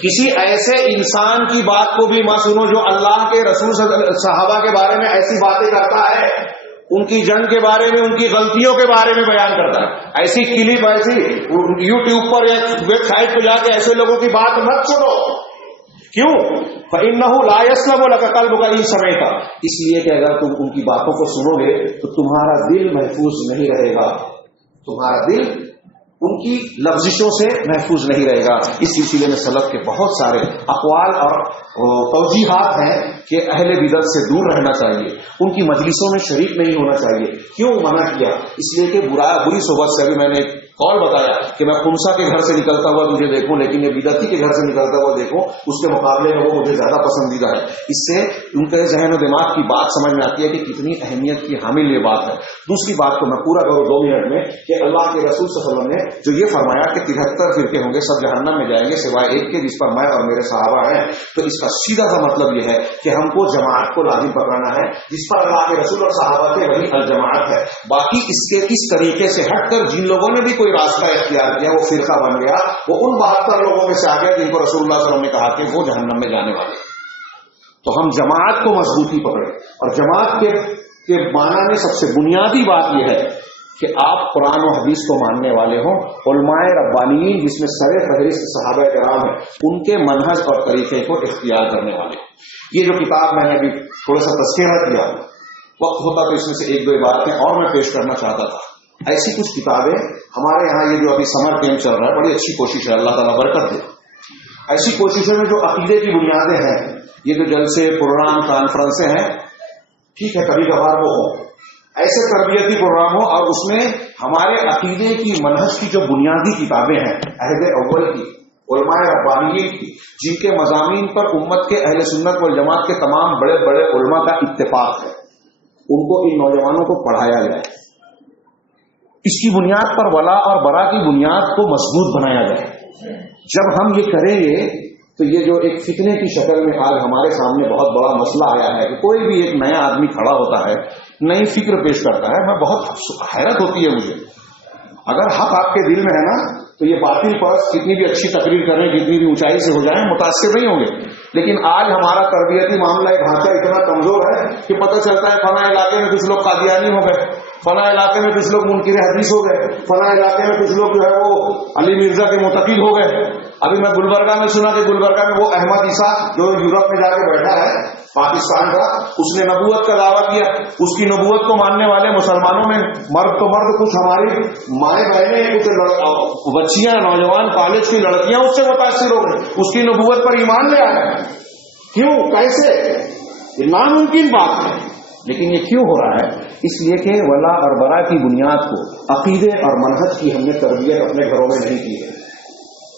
کسی ایسے انسان کی بات کو بھی مت سنو جو اللہ کے رسول صحابہ کے بارے میں ایسی باتیں کرتا ہے، ان کی جنگ کے بارے میں، ان کی غلطیوں کے بارے میں بیان کرتا ہے. ایسی کلپ، ایسی یوٹیوب پر یا ویب سائٹ پہ جا کے ایسے لوگوں کی بات مت سنو. کیوں؟ فإنه لا يسلم لك قلبك إن سمعت، اس لیے کہ اگر تم ان کی باتوں کو سنو گے تو تمہارا دل محفوظ نہیں رہے گا، تمہارا دل ان کی لفظشوں سے محفوظ نہیں رہے گا. اس سلسلے میں سلف کے بہت سارے اقوال اور توجیحات ہیں کہ اہل بدعت سے دور رہنا چاہیے، ان کی مجلسوں میں شریک نہیں ہونا چاہیے. کیوں منع کیا؟ اس لیے کہ بری صحبت سے، ابھی میں نے قول بتایا کہ میں خمسہ کے گھر سے نکلتا ہوا تجھے دیکھوں لیکن یہ بدعتی کے گھر سے نکلتا ہوا دیکھوں، اس کے مقابلے میں وہ مجھے زیادہ پسندیدہ ہے. اس سے ان کے ذہن و دماغ کی بات سمجھ میں آتی ہے کہ کتنی اہمیت کی حامل یہ بات ہے. دوسری بات کو میں پورا کروں 2 منٹ میں کہ اللہ کے رسول صلی اللہ علیہ وسلم نے جو یہ فرمایا کہ 73 فرقے ہوں گے، سب جہنم میں جائیں گے سوائے ایک کے جس پر میں اور میرے صحابہ ہیں، تو اس کا سیدھا سا مطلب یہ ہے کہ ہم کو جماعت کو لازم پکڑنا ہے جس پر اللہ کے رسول اور صحابہ کے وہی الجماعت ہے. باقی اس کے کس طریقے سے ہٹ کر جن لوگوں نے بھی کوئی راستہ اختیار کیا، وہ فرقہ بن گیا، وہ ان 72 لوگوں میں سے آ گیا جن کو رسول اللہ صلی اللہ علیہ وسلم نے کہا کہ وہ جہنم میں جانے والے. تو ہم جماعت کو مضبوطی پکڑیں، اور جماعت کے معنی میں سب سے بنیادی بات یہ ہے کہ آپ قرآن و حدیث کو ماننے والے ہوں، علماء ربانیین جس میں سر فہرست صحابہ کرام ہیں ان کے منہج اور طریقے کو اختیار کرنے والے. یہ جو کتاب میں نے ابھی تھوڑا سا تذکرہ کیا، وقت ہوتا تو اس میں سے 1-2 باتیں اور میں پیش کرنا چاہتا تھا. ایسی کچھ کتابیں ہمارے یہاں، یہ جو ابھی سمر کیمپ چل رہا ہے، بڑی اچھی کوشش ہے، اللہ تعالیٰ برکت دے. ایسی کوششوں میں جو عقیدے کی بنیادیں ہیں، یہ جو جلسے، پروگرام، کانفرنسیں ہیں، ٹھیک ہے کبھی کبھار وہ ہوں، ایسے تربیتی پروگرام ہو اور اس میں ہمارے عقیدے کی، منہج کی جو بنیادی کتابیں ہیں عہد اول کی، علماء ربانیین کی، جن کے مضامین پر امت کے اہل سنت والجماعت کے تمام بڑے بڑے علماء کا اتفاق ہے، ان کو ان نوجوانوں کو پڑھایا جائے. اس کی بنیاد پر ولا اور برا کی بنیاد کو مضبوط بنایا جائے. جب ہم یہ کریں گے تو یہ جو ایک فتنے کی شکل میں آج ہمارے سامنے بہت بڑا مسئلہ آیا ہے کہ کوئی بھی ایک نیا آدمی کھڑا ہوتا ہے، نئی فکر پیش کرتا ہے، میں بہت حیرت ہوتی ہے مجھے. اگر حق آپ کے دل میں ہے نا تو یہ باطل پر کتنی بھی اچھی تقریر کریں، جتنی بھی اونچائی سے ہو جائیں، متاثر نہیں ہوں گے. لیکن آج ہمارا تربیتی معاملہ ڈھانچہ اتنا کمزور ہے کہ پتہ چلتا ہے فلاں علاقے میں کچھ لوگ قادیانی ہو گئے، فلاں علاقے میں کچھ لوگ منکر حدیث ہو گئے، فلاں علاقے میں کچھ لوگ جو ہے وہ علی مرزا کے معتقد ہو گئے. ابھی میں گلبرگہ میں سنا کہ گلبرگہ میں وہ احمد عیسیٰ جو یورپ میں جا کے بیٹھا ہے پاکستان کا، اس نے نبوت کا دعویٰ کیا. اس کی نبوت کو ماننے والے مسلمانوں میں مرد تو مرد، کچھ ہماری مائیں بہنیں، کچھ بچیاں، نوجوان کالج کی لڑکیاں اس سے متاثر ہو گئی، اس کی نبوت پر ایمان لے آئے. کیوں؟ کیسے؟ یہ ناممکن بات ہے. لیکن یہ کیوں ہو رہا ہے؟ اس لیے کہ ولا اور برا کی بنیاد کو، عقیدے اور منہج کی ہم نے تربیت اپنے گھروں میں نہیں کی ہے.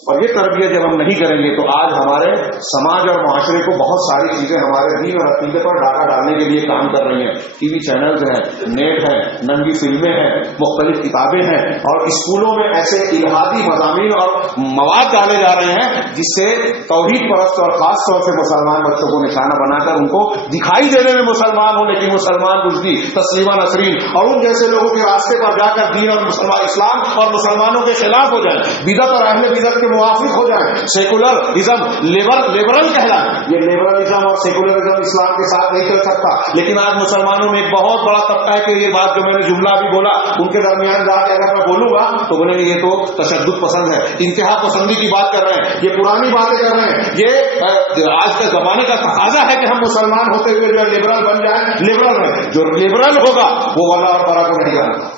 اور یہ تربیت جب ہم نہیں کریں گے تو آج ہمارے سماج اور معاشرے کو بہت ساری چیزیں ہمارے دین اور عقیدے پر ڈاکہ ڈالنے کے لیے کام کر رہی ہیں. ٹی وی چینلز ہیں، نیٹ ہے، ننگی فلمیں ہیں، مختلف کتابیں ہیں، اور اسکولوں میں ایسے الہادی مضامین اور مواد ڈالے جا رہے ہیں جس سے توحید پرست اور خاص طور سے مسلمان بچوں کو نشانہ بنا کر ان کو دکھائی دینے میں مسلمان ہوں لیکن مسلمان بزدی، تسلیمہ نسرین اور ان جیسے لوگوں کے راستے پر جا کر دین اور اسلام اور مسلمانوں کے خلاف ہو جائیں، بدعت اور اہل بدعت کے موافق ہو جائیں، سیکولرزم لیبرل کہلائیں. یہ لیبرلزم اور سیکولرزم اسلام کے ساتھ نہیں چل سکتا. لیکن آج مسلمانوں میں ایک بہت بڑا طبقہ ہے کہ یہ بات جو میں نے جملہ بھی بولا ان کے درمیان جا کے اگر میں بولوں گا تو بولیں گے یہ تو تشدد پسند ہے، انتہا پسندی کی بات کر رہے ہیں، یہ پرانی باتیں کر رہے ہیں. یہ آج کے زمانے کا تقاضا ہے کہ ہم مسلمان ہوتے ہوئے جو ہے لبرل بن جائیں. لبرل ہے جو لبرل ہوگا وہ ولا اور برا کو نہیں جانتا.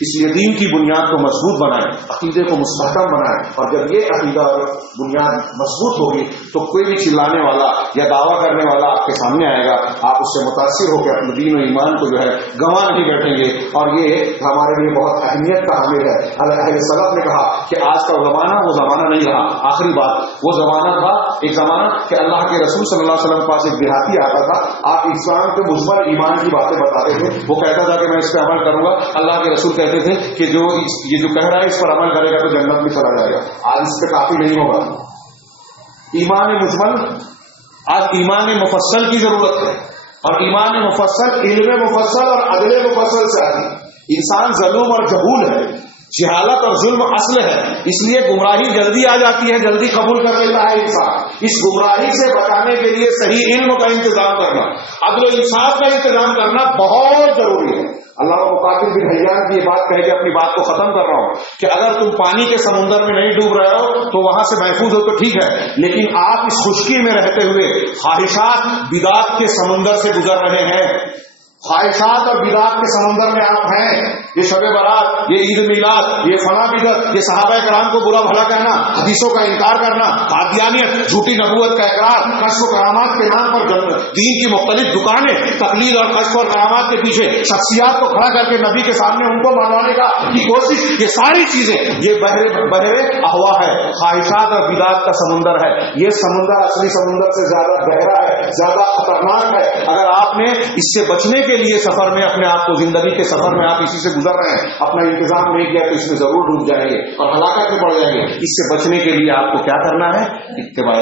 اس لیے دین کی بنیاد کو مضبوط بنائیں، عقیدے کو مستحکم بنائیں. اور جب یہ عقیدہ اور بنیاد مضبوط ہوگی تو کوئی بھی چلانے والا یا دعویٰ کرنے والا آپ کے سامنے آئے گا، آپ اس سے متاثر ہو کے اپنے دین و ایمان کو جو ہے گنوا نہیں بیٹھیں گے. اور یہ ہمارے لیے بہت اہمیت کا حامل ہے. اہل سلف نے کہا کہ آج کا زمانہ وہ زمانہ نہیں رہا. آخری بات، وہ زمانہ تھا ایک زمانہ کہ اللہ کے رسول صلی اللہ علیہ وسلم کے پاس ایک دیہاتی آتا تھا، آپ اسلام کے مجمل ایمان کی باتیں بتاتے تھے، وہ کہتا تھا کہ میں اس پہ عمل کروں گا. اللہ کے رسول کہتے تھے کہ یہ جو کہہ رہا ہے اس پر عمل کرے گا تو جنت میں چلا جائے گا. آج اس پہ کافی نہیں ہوگا. ایمان مجمل، آج ایمان مفصل کی ضرورت ہے. اور ایمان مفصل علم مفصل اور عدل مفصل سے آتی. انسان ظلم اور جہول ہے، جہالت اور ظلم اصل ہے، اس لیے گمراہی جلدی آ جاتی ہے، جلدی قبول کر لیتا ہے انسان. اس گمراہی سے بچانے کے لیے صحیح علم کا انتظام کرنا، عدل و انصاف کا انتظام کرنا بہت ضروری ہے. اللہ مقاتل بن حیان کی یہ بات کہہ کے اپنی بات کو ختم کر رہا ہوں کہ اگر تم پانی کے سمندر میں نہیں ڈوب رہے ہو تو وہاں سے محفوظ ہو تو ٹھیک ہے، لیکن آپ اس خشکی میں رہتے ہوئے خواہشات بدعات کے سمندر سے گزر رہے ہیں. خواہشات اور بدعات کے سمندر میں آپ ہیں. یہ شب برات، یہ عید میلاد، یہ فلاں بدعت، یہ صحابہ کرام کو برا بھلا کہنا، حدیثوں کا انکار کرنا، قادیانیت، جھوٹی نبوت کا اقرار، کشف و کرامات کے نام پر دین کی مختلف دکانیں، تقلید اور کشف اور کرامات کے پیچھے شخصیات کو کھڑا کر کے نبی کے سامنے ان کو منوانے کی کوشش، یہ ساری چیزیں یہ بحر احوا ہے، خواہشات اور بدعات کا سمندر ہے. یہ سمندر اصلی سمندر سے زیادہ گہرا ہے، زیادہ خطرناک ہے. اگر آپ نے اس سے بچنے کے لیے سفر میں اپنے آپ کو، زندگی کے سفر میں آپ اسی سے گزر رہے ہیں، اپنا انتظام نہیں کیا تو اس میں ضرور ڈوب جائیں گے اور ہلاکت میں پڑ جائیں گے. اس سے بچنے کے لیے آپ کو کیا کرنا ہے؟ اتباع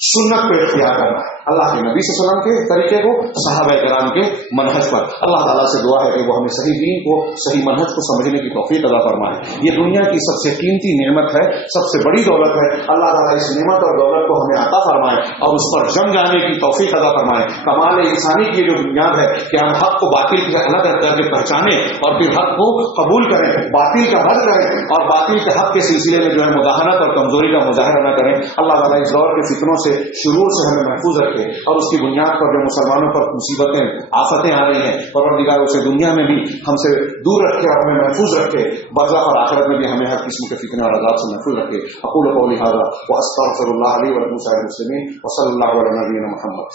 سنت کو اختیار کرنا ہے، اللہ کے نبی صلی اللہ علیہ وسلم کے طریقے کو، صحابہ کرام کے منہج پر. اللہ تعالیٰ سے دعا ہے کہ وہ ہمیں صحیح دین کو، صحیح منہج کو سمجھنے کی توفیق عطا فرمائے. یہ دنیا کی سب سے قیمتی نعمت ہے، سب سے بڑی دولت ہے. اللہ تعالیٰ اس نعمت اور دولت کو ہمیں عطا فرمائے اور اس پر جم جانے کی توفیق عطا فرمائے. کمال انسانی کی جو بنیاد ہے کہ ہم حق کو باطل سے الگ کر کے پہچانیں اور پھر حق کو قبول کریں، باطل کا رد کریں اور باطل کے حق کے سلسلے میں جو ہے مداہنت اور کمزوری کا مظاہرہ نہ کریں. اللہ تعالیٰ اس دور کے فتنوں سے، شرور سے ہمیں محفوظ رکھے اور اس کی بنیاد پر جو مسلمانوں پر مصیبتیں، آفتیں آ رہی ہیں، پروردگار اسے دنیا میں بھی ہم سے دور رکھے اور ہمیں محفوظ رکھے، برزخ اور آخرت میں بھی ہمیں ہر قسم کے فتنے اور عذاب سے محفوظ رکھے. اقول قولی ھذا واستغفر اللہ لی ولکم سائر المسلمین وصلی اللہ علی نبینا محمد.